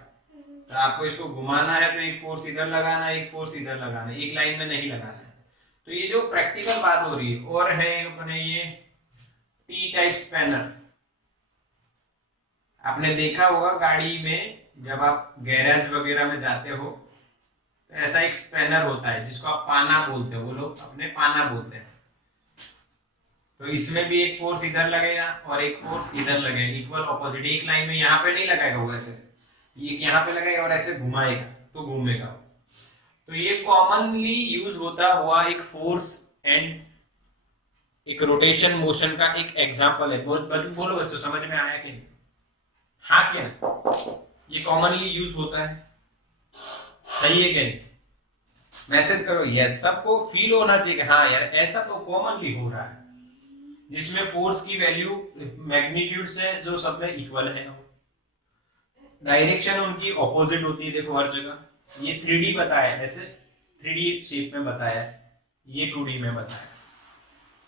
तो आपको इसको घुमाना है तो एक फोर्स इधर लगाना है, एक फोर्स इधर लगाना है, एक लाइन में नहीं लगाना है। तो ये जो प्रैक्टिकल बात हो रही है, और है अपने ये टी टाइप स्पैनर, आपने देखा होगा गाड़ी में जब आप गैरेज वगैरह में जाते हो तो ऐसा एक स्पैनर होता है जिसको आप पाना बोलते हो, वो लोग अपने पाना बोलते हैं। तो इसमें भी एक फोर्स इधर लगेगा और एक फोर्स इधर लगेगा, इक्वल ऑपोजिट, एक लाइन में यहाँ पे नहीं लगाएगा वो, ऐसे ये यहाँ पे लगाएगा और ऐसे घुमाएगा तो घूमेगा। तो ये कॉमनली यूज होता हुआ एक फोर्स एंड एक रोटेशन मोशन का एक एग्जांपल है। बोलो बस, तो समझ में आया कि नहीं? हाँ क्या ये कॉमनली यूज होता है, सही है क्या नहीं? मैसेज करो यस, सबको फील होना चाहिए कि हाँ यार ऐसा तो कॉमनली हो रहा है, जिसमें फोर्स की वैल्यू मैग्नीट्यूड से जो सब में इक्वल है, डायरेक्शन उनकी ऑपोजिट होती है। देखो हर जगह ये 3D बताया, ऐसे 3D शेप में बताया, ये 2D में बताया,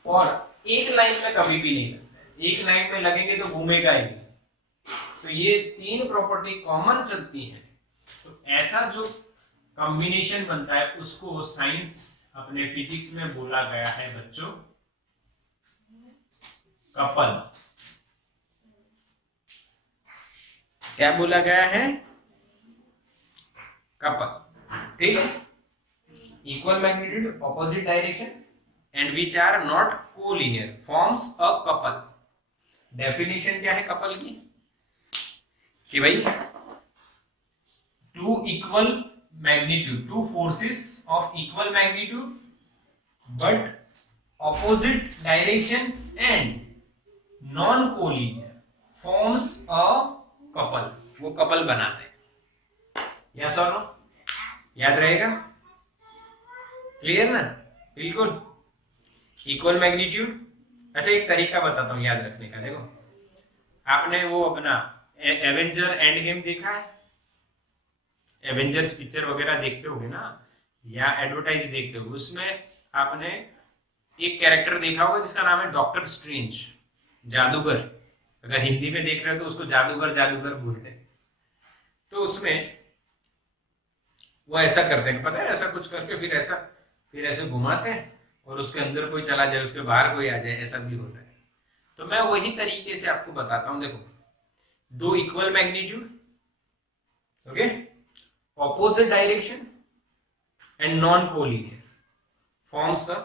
और एक लाइन में कभी भी नहीं लगता, एक लाइन में लगेंगे तो घूमेगा ही नहीं। तो ये तीन प्रॉपर्टी कॉमन चलती हैं। तो ऐसा जो कॉम्बिनेशन बनता है उसको साइंस अपने फिजिक्स में बोला गया है बच्चों कपल। क्या बोला गया है? कपल, ठीक है। Equal magnitude, opposite direction and which are not collinear forms a couple. Definition क्या है कपल की? कि भाई two equal magnitude, two forces of equal magnitude but opposite direction and non collinear forms a couple, वो couple बनाते हैं। Yes और no? याद रहेगा? क्लियर ना? बिल्कुल। इक्वल मैग्नीट्यूड, अच्छा एक तरीका बताता हूं याद रखने का। देखो आपने वो अपना एवेंजर एंड गेम देखा है? एवेंजर्स पिक्चर वगैरह देखते होगे ना, या एडवर्टाइज देखते होगे, उसमें आपने एक कैरेक्टर देखा होगा जिसका नाम है डॉक्टर स्ट्रेंज, जादूगर। अगर हिंदी में देख रहे हो तो उसको जादूगर जादूगर बोलते हैं। तो उसमें वो ऐसा करते हैं, पता है, ऐसा कुछ करके फिर ऐसे घुमाते हैं और उसके अंदर कोई चला जाए, उसके बाहर कोई आ जाए, ऐसा भी होता है। तो मैं वही तरीके से आपको बताता हूं। देखो दो equal magnitude, okay, opposite direction and non collinear forms a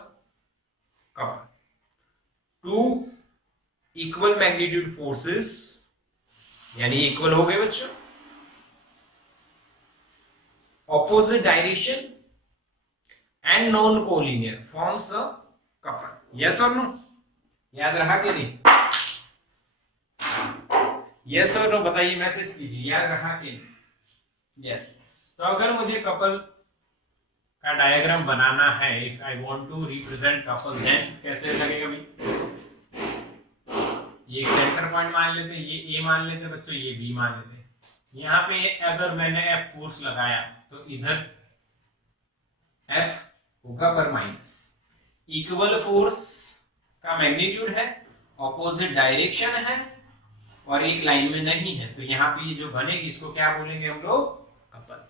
couple. Two equal magnitude forces, यानी इक्वल हो गए बच्चों, opposite direction and non collinear forms a couple. Yes और नो? याद रहा कि नहीं? यस और नो बताइए, मैसेज कीजिए, याद रहा कि नहीं? यस। तो अगर मुझे कपल का डायग्राम बनाना है, if I want to represent couple, then कैसे लगेगा भाई? ये सेंटर पॉइंट मान लेते, ये ए मान लेते बच्चों, ये बी मान लेते। यहाँ पे अगर मैंने एफ फोर्स लगाया तो इधर F होगा पर माइनस। इक्वल फोर्स का मैग्नीट्यूड है, ऑपोजिट डायरेक्शन है और एक लाइन में नहीं है, तो यहाँ पे ये जो बनेगी इसको क्या बोलेंगे हम लोग? कपल।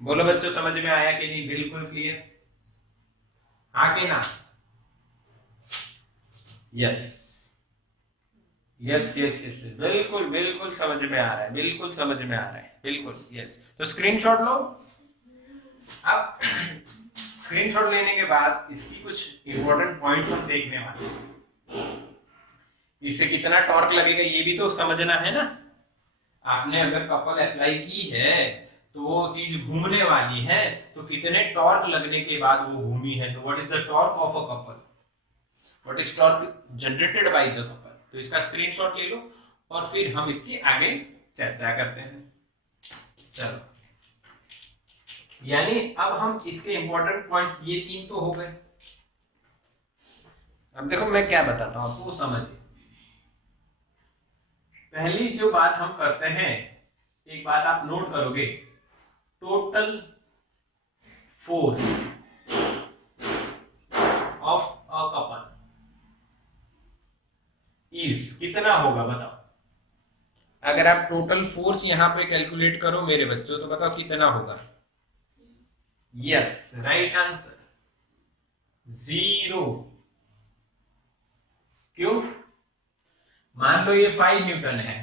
बोलो बच्चों, समझ में आया कि नहीं? बिल्कुल क्लियर? हाँ कि ना? यस यस यस यस, बिल्कुल बिल्कुल समझ में आ रहा है, बिल्कुल समझ में आ रहा है, बिल्कुल यस। तो स्क्रीनशॉट लो। अब स्क्रीनशॉट लेने के बाद इसकी कुछ इंपॉर्टेंट पॉइंट्स हम देखने वाले हैं। इससे कितना टॉर्क लगेगा ये भी तो समझना है ना। आपने अगर कपल अप्लाई की है तो वो चीज घूमने वाली है, तो कितने टॉर्क लगने के बाद वो घूमी है, तो what is the torque of a couple, what is torque generated by the couple. तो इसका स्क्रीनशॉट ले लो और फिर हम इसकी आगे चर्चा करते हैं। चलो, यानी अब हम इसके इंपॉर्टेंट पॉइंट्स ये 3 तो हो गए। अब देखो मैं क्या बताता हूं आपको, समझिए। पहली जो बात हम करते हैं, एक बात आप नोट करोगे, total force of a couple is कितना होगा बताओ। अगर आप टोटल फोर्स यहां पे कैलकुलेट करो मेरे बच्चों, तो बताओ कितना होगा? Yes, right answer 0। क्यों? मान लो ये 5 न्यूटन है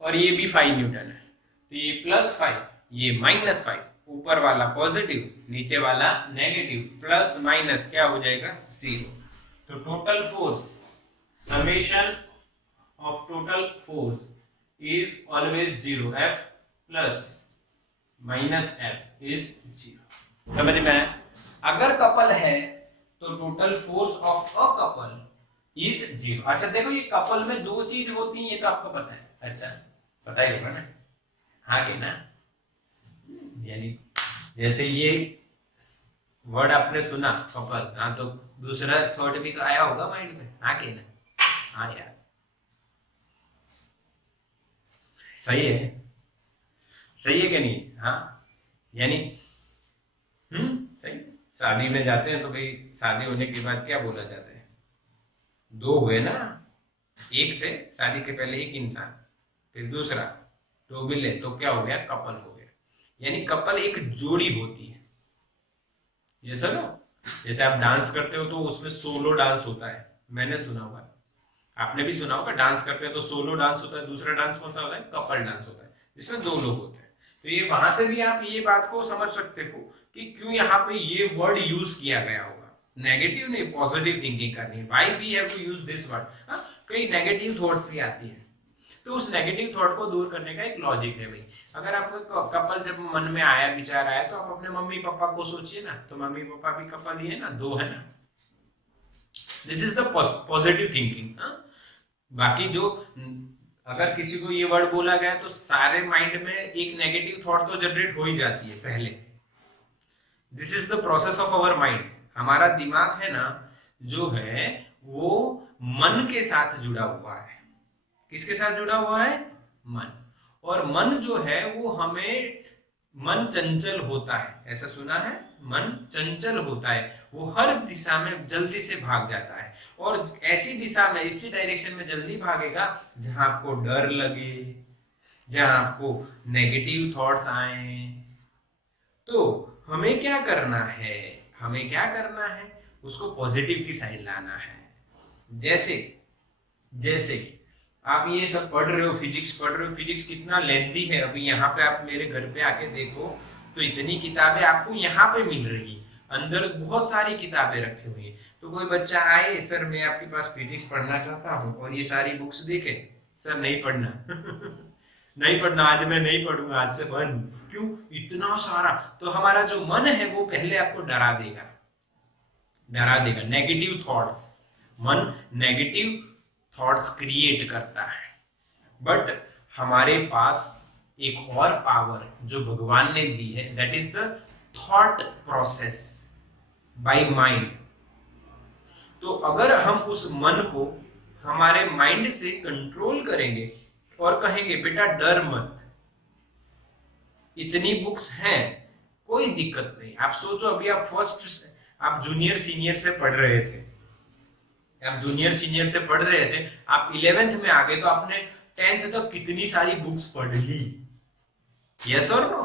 और ये भी 5 न्यूटन है, तो ये +5, ये -5, ऊपर वाला पॉजिटिव नीचे वाला नेगेटिव, प्लस माइनस क्या हो जाएगा? 0। तो total force, summation of total force is always 0, F plus minus F is 0। समझ में आया? अगर कपल है तो total force of a couple is 0। अच्छा देखो, ये कपल में 2 चीज होती हैं, ये तो आपको पता है। अच्छा, पता ही होगा ना? हाँ कि ना? यानी जैसे ये वर्ड आपने सुना कपल, हाँ, तो दूसरा थॉट भी तो आया होगा माइंड में, हाँ कि ना? हाँ यार, सही है, सही है कि नहीं? हाँ, यानी सही। शादी में जाते हैं तो भाई शादी होने के बाद क्या बोला जाता है? 2 हुए ना, एक थे शादी के पहले एक इंसान, फिर दूसरा, तो मिले तो क्या हो गया? कपल हो गया। यानी कपल एक जोड़ी होती है। ये सुनो, जैसे आप डांस करते हो तो उसमें सोलो डांस होता है, मैंने सुना होगा, आपने भी सुना होगा। डांस करते हैं तो सोलो डांस होता है, दूसरा डांस कौन सा होता है? कपल डांस होता है, जिसमें 2 लोग होते हैं। तो ये वहां से भी आप ये बात को समझ सकते हो कि क्यों यहाँ पे ये वर्ड यूज किया गया होगा। नेगेटिव नहीं, पॉजिटिव थिंकिंग करनी है। Why we have to use this word? कई नेगेटिव थॉट्स भी आती है, तो उस नेगेटिव थॉट को दूर करने का एक लॉजिक है भाई। अगर आपको कपल जब मन में आया, विचार आया, तो आप अपने मम्मी पापा को सोचिए ना, तो मम्मी पापा भी कपल ही है ना, 2 है ना। This is the positive thinking. बाकी जो अगर किसी को ये वर्ड बोला गया तो सारे माइंड में एक नेगेटिव थॉट तो जनरेट हो ही जाती है पहले। This is the process of our mind. हमारा दिमाग है ना, जो है वो मन के साथ जुड़ा हुआ है। किसके साथ जुड़ा हुआ है? मन। और मन जो है वो हमें, मन चंचल होता है, ऐसा सुना है? मन चंचल होता है, वो हर दिशा में जल्दी से भाग जाता है, और ऐसी दिशा में, इसी डायरेक्शन में जल्दी भागेगा जहां आपको डर लगे, जहां आपको नेगेटिव थॉट्स आए। तो हमें क्या करना है? हमें क्या करना है? उसको पॉजिटिव की साइड लाना है। जैसे जैसे आप ये सब पढ़ रहे हो, फिजिक्स पढ़ रहे हो, फिजिक्स कितना लेंथी है। अभी यहाँ पे आप मेरे घर पे आके देखो तो इतनी किताबें आपको यहाँ पे मिल रही, अंदर बहुत सारी किताबें रखी हुई है। तो कोई बच्चा आए, सर मैं आपके पास फिजिक्स पढ़ना चाहता हूँ, और ये सारी बुक्स देखे, सर नहीं पढ़ना नहीं पढ़ना, आज मैं नहीं पढ़ूंगा, आज से बंद। क्यों? इतना सारा। तो हमारा जो मन है वो पहले आपको डरा देगा, डरा देगा। नेगेटिव थॉट्स, मन नेगेटिव थॉट्स क्रिएट करता है। बट हमारे पास एक और पावर जो भगवान ने दी है, that is the thought process by mind. तो अगर हम उस मन को हमारे माइंड से कंट्रोल करेंगे और कहेंगे बेटा डर मत, इतनी बुक्स हैं, कोई दिक्कत नहीं। आप सोचो अभी आप जूनियर सीनियर से पढ़ रहे थे, आप जूनियर सीनियर से पढ़ रहे थे, आप 11th में आ गए तो आपने 10th तक कितनी सारी बुक्स पढ़ ली। यस और no?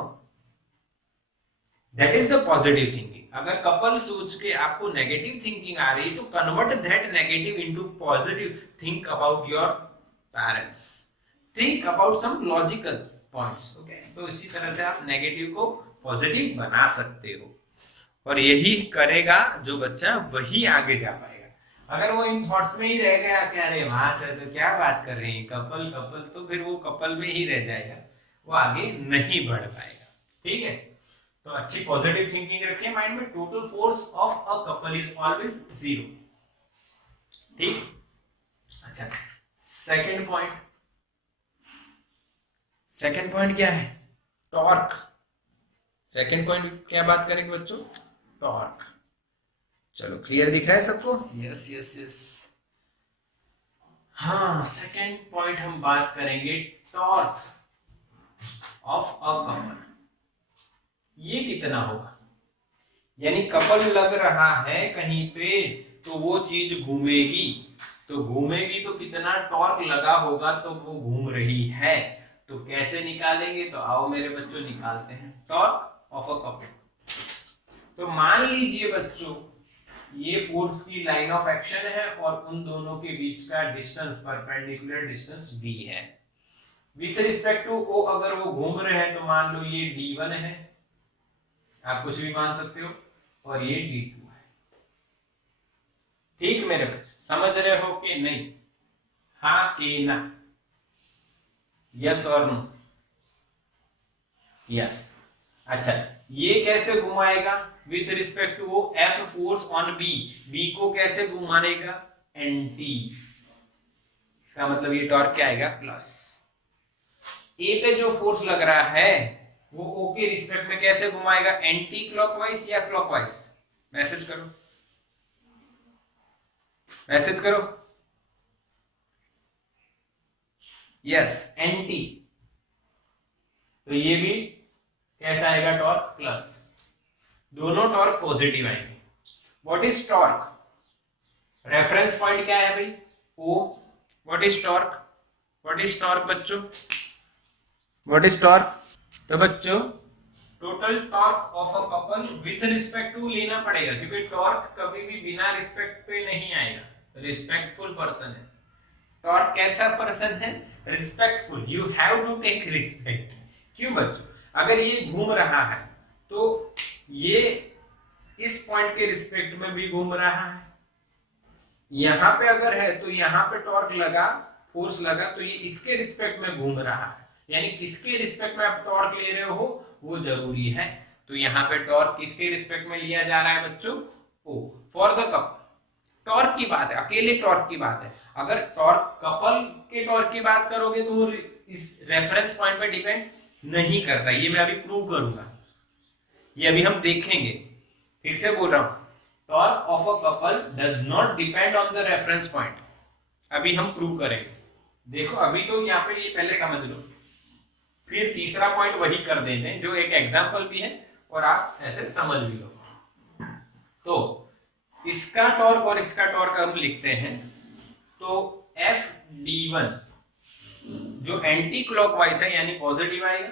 That is the positive thinking. अगर कपल सोच के आपको नेगेटिव थिंकिंग आ रही तो convert that negative into positive. Think about your parents, think about some logical points. Okay, तो इसी तरह से आप नेगेटिव को पॉजिटिव बना सकते हो, और यही करेगा जो बच्चा वही आगे जा पाएगा। अगर वो इन थॉट्स में ही रह गया क्या रे वहां से तो क्या बात कर रहे हैं कपल कपल, तो फिर वो कपल में ही रह जाएगा, वो आगे नहीं बढ़ पाएगा। ठीक है, तो अच्छी पॉजिटिव थिंकिंग रखिए माइंड में। Total force of a couple is always 0। ठीक, अच्छा सेकंड पॉइंट, सेकंड पॉइंट क्या है? टॉर्क। सेकंड पॉइंट क्या बात करेंगे बच्चों? टॉर्क। चलो क्लियर दिख रहा है सबको? Yes yes yes. हाँ, सेकंड पॉइंट हम बात करेंगे टॉर्क ऑफ अ कपल। ये कितना होगा? यानी कपल लग रहा है कहीं पे तो वो चीज घूमेगी, तो घूमेगी तो कितना टॉर्क लगा होगा, तो वो घूम रही है, तो कैसे निकालेंगे? तो आओ मेरे बच्चों निकालते हैं टॉर्क ऑफ अ कपल। तो मान लीजिए बच्चों ये फोर्स की लाइन ऑफ एक्शन है और उन दोनों के बीच का डिस्टेंस, परपेंडिकुलर डिस्टेंस d है। विथ रिस्पेक्ट टू o अगर वो घूम रहे हैं तो मान लो ये d1 है, आप कुछ भी मान सकते हो, और ये d2 है। ठीक मेरे बच्चे, समझ रहे हो कि नहीं? हाँ कि ना? यस और नो? यस। अच्छा, ये कैसे घुमाएगा? विथ रिस्पेक्ट टू वो F force on B, B को कैसे घुमानेगा? एंटी। इसका मतलब ये टॉर्क क्या आएगा? प्लस। A पे जो फोर्स लग रहा है वो O के रिस्पेक्ट में कैसे घुमाएगा? एंटी क्लॉकवाइज या क्लॉकवाइज? मैसेज करो, मैसेज करो। Yes, anti. तो ये भी कैसा आएगा? Torque plus. दोनों टॉर्क पॉजिटिव आएंगे। What is torque? Reference point क्या है भाई? O। What is torque? What is torque बच्चों? What is torque? तो बच्चों total torque of a couple with respect to लेना पड़ेगा, क्योंकि टॉर्क कभी भी बिना रिस्पेक्ट पे नहीं आएगा। रिस्पेक्टफुल पर्सन है टॉर्क। कैसा पर्सन है? Respectful. You have to take respect. क्यों बच्चों? अगर ये घूम रहा है तो ये इस पॉइंट के रिस्पेक्ट में भी घूम रहा है। यहां पे अगर है तो यहां पे टॉर्क लगा, फोर्स लगा, तो ये इसके रिस्पेक्ट में घूम रहा है। यानी किसके रिस्पेक्ट में आप टॉर्क ले रहे हो वो जरूरी है। तो यहाँ पे टॉर्क किसके रिस्पेक्ट में लिया जा रहा है बच्चों? ओ। फॉर द कपल टॉर्क की बात है, अकेले टॉर्क की बात है। अगर टॉर्क कपल के टॉर्क की बात करोगे तो वो इस रेफरेंस पॉइंट पे डिपेंड नहीं करता। ये मैं अभी प्रूव करूंगा, ये अभी हम देखेंगे। फिर से बोल रहा हूं, torque of a couple does not depend on the reference point. अभी हम प्रूव करेंगे। देखो अभी तो यहाँ पे ये पहले समझ लो, फिर तीसरा पॉइंट वही कर देते हैं जो एक एग्जांपल भी है और आप ऐसे समझ भी लो। तो इसका टॉर्क और इसका टॉर्क हम लिखते हैं, तो Fd1 जो एंटी क्लॉकवाइज है यानी पॉजिटिव आएगा,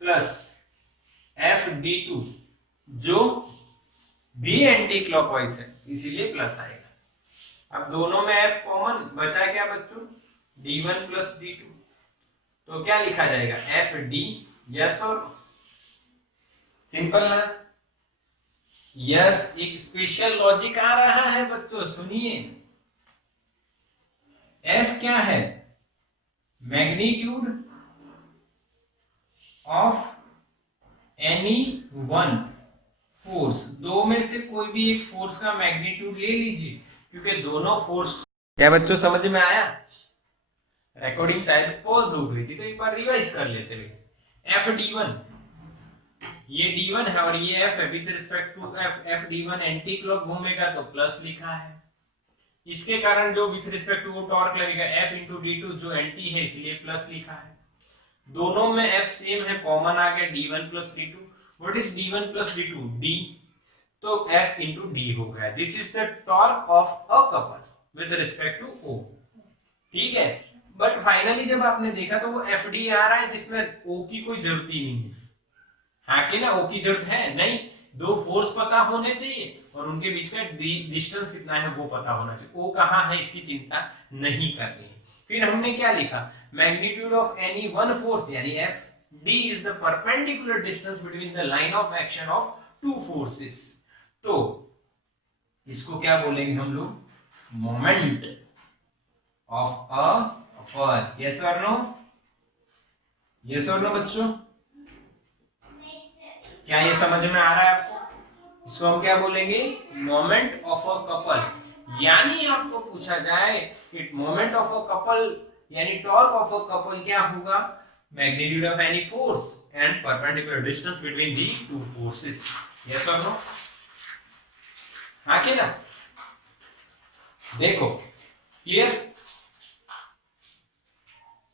प्लस Fd2 जो भी एंटी क्लॉकवाइज है इसीलिए प्लस आएगा। अब दोनों में F कॉमन बचा क्या बच्चों? d1 प्लस d2, तो क्या लिखा जाएगा? Fd। यस और सिंपल ना? यस। एक स्पेशल लॉजिक आ रहा है बच्चों, सुनिए। F क्या है? Magnitude of any one force. दो में से कोई भी एक फोर्स का मैग्नीट्यूड ले लीजिए, क्योंकि दोनों फोर्स। क्या बच्चों समझ में आया? रिकॉर्डिंग शायद पॉज हो गई थी तो एक बार रिवाइज कर लेते हैं। Fd1 ये d1 है और ये F है। With respect to Fd1 anti clock घूमेगा तो प्लस लिखा है। इसके कारण जो विद रिस्पेक्ट टू वो टॉर्क लगेगा F इंटू d2 जो एंटी है इसलिए प्लस लिखा है। दोनों में F सेम है, कॉमन आ गया d1 plus d2, what is d1 plus d2? d, तो F इंटू डी हो गया। This is the torque of a couple with respect to O। ठीक है, बट फाइनली जब आपने देखा तो वो एफ डी आ रहा है जिसमें O की कोई जरूरत ही नहीं है। हाँ कि ना, O की जरूरत है नहीं, दो फोर्स पता होने चाहिए और उनके बीच का डिस्टेंस कितना है वो पता होना चाहिए। O कहाँ है इसकी चिंता नहीं करनी है। फिर हमने क्या लिखा, magnitude of any one force यानी F D is the perpendicular distance between the line of action of two forces. तो इसको क्या बोलेंगे हम लोग, moment of a couple. Yes और नो, यस और नो बच्चों, क्या ये समझ में आ रहा है आपको? इसको हम क्या बोलेंगे, मोमेंट ऑफ अ कपल। यानी आपको पूछा जाए कि मोमेंट ऑफ अ कपल यानी टॉर्क ऑफ अ कपल क्या होगा, magnitude of any force and perpendicular distance between the two forces. Yes और नो, हाँ कि ना? देखो clear,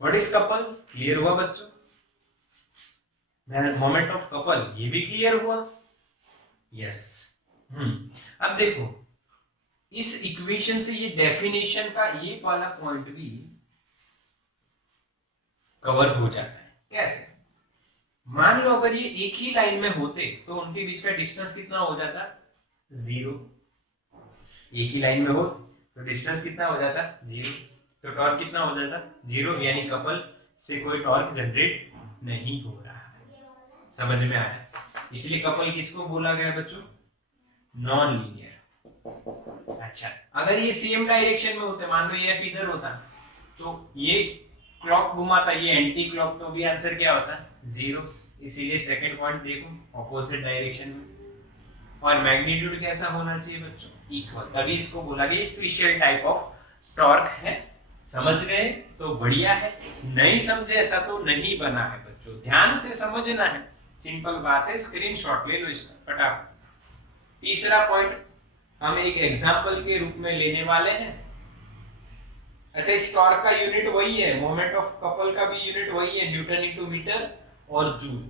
what is couple, clear हुआ बच्चों? मोमेंट ऑफ कपल ये भी क्लियर हुआ। यस अब देखो इस इक्वेशन से ये डेफिनेशन का ये वाला पॉइंट भी कवर हो जाता है। कैसे? मान लो अगर ये एक ही लाइन में होते तो उनके बीच का डिस्टेंस कितना हो जाता, 0। एक ही लाइन में हो तो डिस्टेंस कितना हो जाता, 0। तो टॉर्क कितना हो जाता, 0, यानी कपल से कोई टॉर्क जनरेट नहीं हो रहा है। समझ में आया? इसलिए कपल किसको बोला गया बच्चों, नॉन लीनियर। अच्छा, अगर ये सेम डायरेक्शन में होते, मान लो ये F इधर होता तो ये क्लॉक घुमाता, ये एंटी क्लॉक, तो भी आंसर क्या होता, 0। इसीलिए सेकंड पॉइंट देखो ऑपोजिट डायरेक्शन में। और मैग्नीट्यूड कैसा होना चाहिए बच्चों, इक्वल, तभी इसको बोला गया स्पेशल टाइप ऑफ टॉर्क है। समझ गए तो बढ़िया है, नहीं समझे ऐसा तो नहीं बना है बच्चों, ध्यान से समझना है, सिंपल बात है। स्क्रीनशॉट ले लो इसका फटाफट। तीसरा पॉइंट हम एक एग्जांपल के रूप में लेने वाले हैं। अच्छा, इस टॉर्क का यूनिट वही है, मोमेंट ऑफ कपल का भी यूनिट वही है, न्यूटन इंटू मीटर और जूल।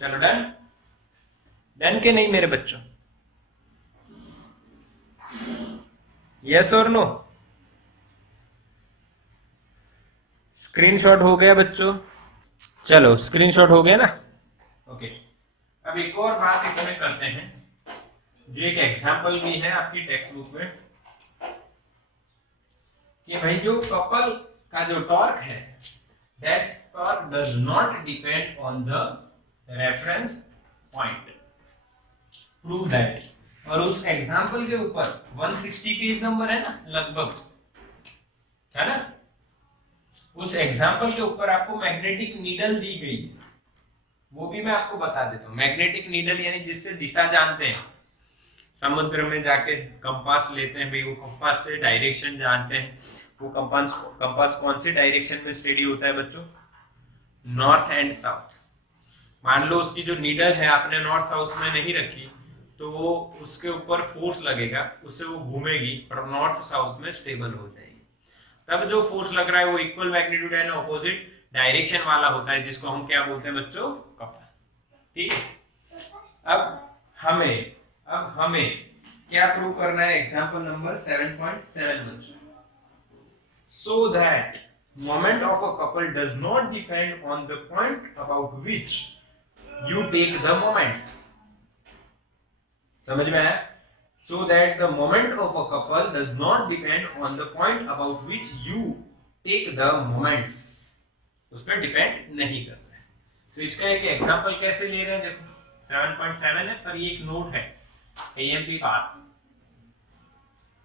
चलो डन, डन के नहीं मेरे बच्चों, यस और नो? स्क्रीनशॉट हो गया बच्चों? चलो स्क्रीनशॉट हो गया ना, ओके। अब एक और बात इसमें करते हैं, जो एक एग्जांपल भी है आपकी टेक्स्ट बुक में, कि भाई जो कपल का जो टॉर्क है, that torque does not depend on the reference point. Prove that. और उस एग्जांपल के ऊपर 160 पेज नंबर है ना लगभग, है ना? उस एग्जांपल के ऊपर आपको मैग्नेटिक नीडल दी गई, वो भी मैं आपको बता देता हूँ। मैग्नेटिक नीडल यानी जिससे दिशा जानते हैं, समुद्र में जाके कंपास लेते हैं भाई, वो कंपास से डायरेक्शन जानते हैं। वो कंपास कौन से डायरेक्शन में स्टडी होता है बच्चों, नॉर्थ एंड साउथ। मान लो उसकी जो नीडल है आपने नॉर्थ साउथ में नहीं रखी, तो वो उसके ऊपर फोर्स लगेगा, उससे वो घूमेगी और नॉर्थ साउथ में स्टेबल हो जाएगी। तब जो फोर्स लग रहा है वो इक्वल मैग्नीट्यूड है ना, ऑपोजिट डायरेक्शन वाला होता है, जिसको हम क्या बोलते हैं बच्चों, कपल। ठीक है, अब हमें क्या प्रूव करना है, एग्जांपल नंबर 7.7 बच्चों। So that moment of a couple does not depend on the point about which you take the moments. समझ में आया? So that the moment of a couple does not depend on the point about which you take the moments. उस पर depend नहीं करता है। तो इसका एक एग्जांपल कैसे ले रहे हैं, देखो 7.7 है, पर ये एक नोट है, AMP बात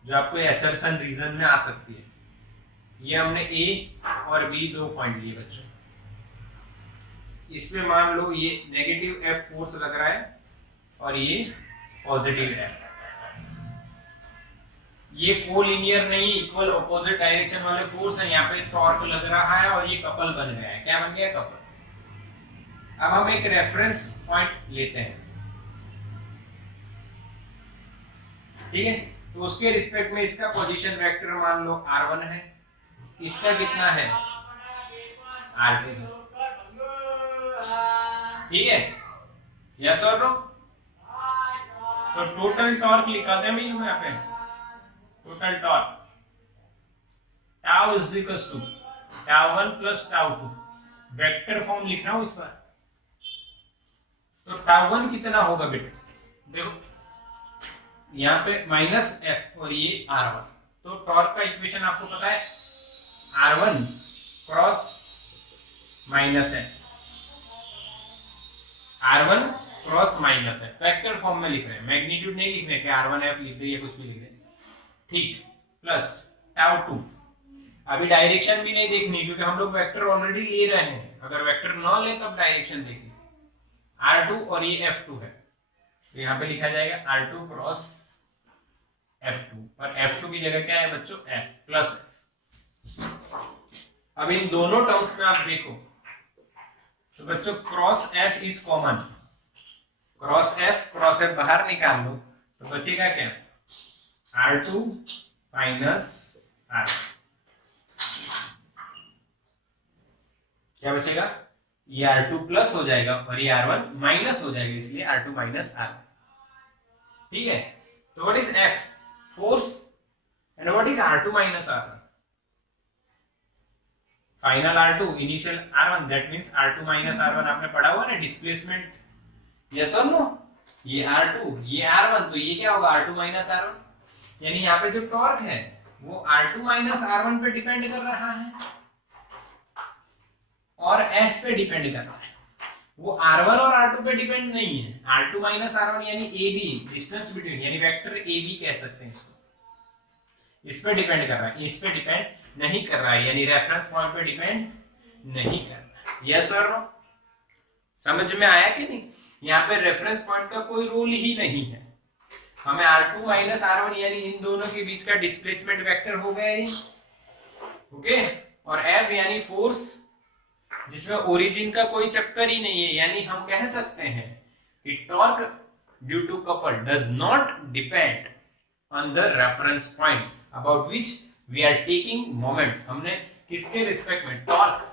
जो आपको असर्शन रीजन में आ सकती है। ये हमने A और B 2 पॉइंट लिए बच्चों। इसमें मान लो ये नेगेटिव F फोर्स लग रहा है और ये पॉजिटिव F। ये कोलिनियर नहीं, इक्वल ऑपोजिट डायरेक्शन वाले फोर्स है। यहाँ पे टॉर्क लग रहा है और ये कपल बन गया है। क्या बन गया, कपल। अब हम एक रेफरेंस पॉइंट लेते हैं, ठीक है? तो उसके रिस्पेक्ट में इसका पोजीशन वेक्टर मान लो r1 है, इसका कितना है, r2। ठीक है, यस और नो? तो टोटल टॉर्क लिखा दें भाई हम यहाँ पे, total torque tau is equal to tau 1 plus tau 2, vector form लिख रहा हूं इस पर। तो टाउ 1 कितना होगा बेटे, देखो यहाँ पे माइनस एफ और ये R1, तो टॉर्क का इक्वेशन आपको पता है R1 cross minus F, R1 cross minus F, vector form में लिख रहे हैं, मैग्नीट्यूड नहीं लिख रहे कि R1 F लिख रहे हैं कुछ भी लिख रहे हैं, ठीक, प्लस टाउ 2, अभी डायरेक्शन भी नहीं देखनी क्योंकि हम लोग वेक्टर ऑलरेडी ले रहे हैं, अगर वेक्टर ना ले तब डायरेक्शन देखनी, R2 और ये F2 है, तो यहाँ पे लिखा जाएगा R2 क्रॉस F2, और F2 की जगह क्या है बच्चों, F प्लस। अब इन दोनों टर्म्स में आप देखो तो बच्चों cross F is common, cross F बाहर निकाल लो तो बचेगा क्या, R2 माइनस R1, क्या बचेगा, ये R2 प्लस हो जाएगा और ये R1 माइनस हो जाएगा, इसलिए R2 माइनस R1, ठीक है। तो what is F, force, and what is R2 minus R1, final R2 initial R1, that means R2 minus R1 आपने पढ़ा हुआ ना डिस्प्लेसमेंट, यस और नो, ये R2 ये R1, तो ये क्या होगा R2 माइनस R1, यानी यहाँ पे जो टॉर्क है वो R2 माइनस R1 पे डिपेंड कर रहा है और F पे डिपेंड कर रहा है, वो R1 और R2 पे डिपेंड नहीं है, R2 माइनस R1 यानी AB, डिस्टेंस बिटवीन, यानी वेक्टर AB कह सकते हैं इसको, इस पे डिपेंड कर रहा है, इस पे डिपेंड नहीं कर रहा है, यानी रेफरेंस पॉइंट पे डिपेंड नहीं कर रहा है, यस और नो, समझ में आया कि नहीं, यहाँ पे रेफरेंस पॉइंट का कोई रोल ही नहीं है, हमें R2 माइनस R1 यानी इन दोनों के बीच का डिस्प्लेसमेंट वेक्टर हो गया ये, ओके, और F यानी फोर्स जिसमें ओरिजिन का कोई चक्कर ही नहीं है, यानी हम कह सकते हैं कि torque due to couple does not depend on the reference point about which we are taking moments, हमने किसके रिस्पेक्ट में, टॉर्क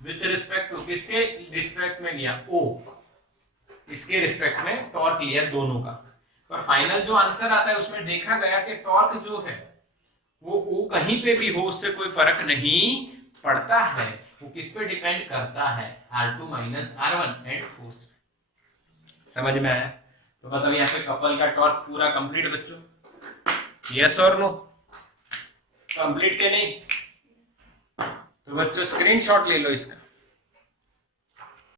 विद रिस्पेक्ट टू, किसके रिस्पेक्ट में लिया, O, इसके रिस्पेक्ट में टॉर्क लिया दोनों का, और फाइनल जो आंसर आता है उसमें देखा गया कि टॉर्क जो है वो O कहीं पे भी हो उससे कोई फर्क नहीं पड़ता है, वो किस पे डिपेंड करता है, R2 minus R1 and force. समझ में आया? तो बताओ यहाँ पे कपल का टॉर्क पूरा कंप्लीट बच्चों, यस और नो, कंप्लीट के नहीं? तो बच्चों स्क्रीनशॉट ले लो इसका।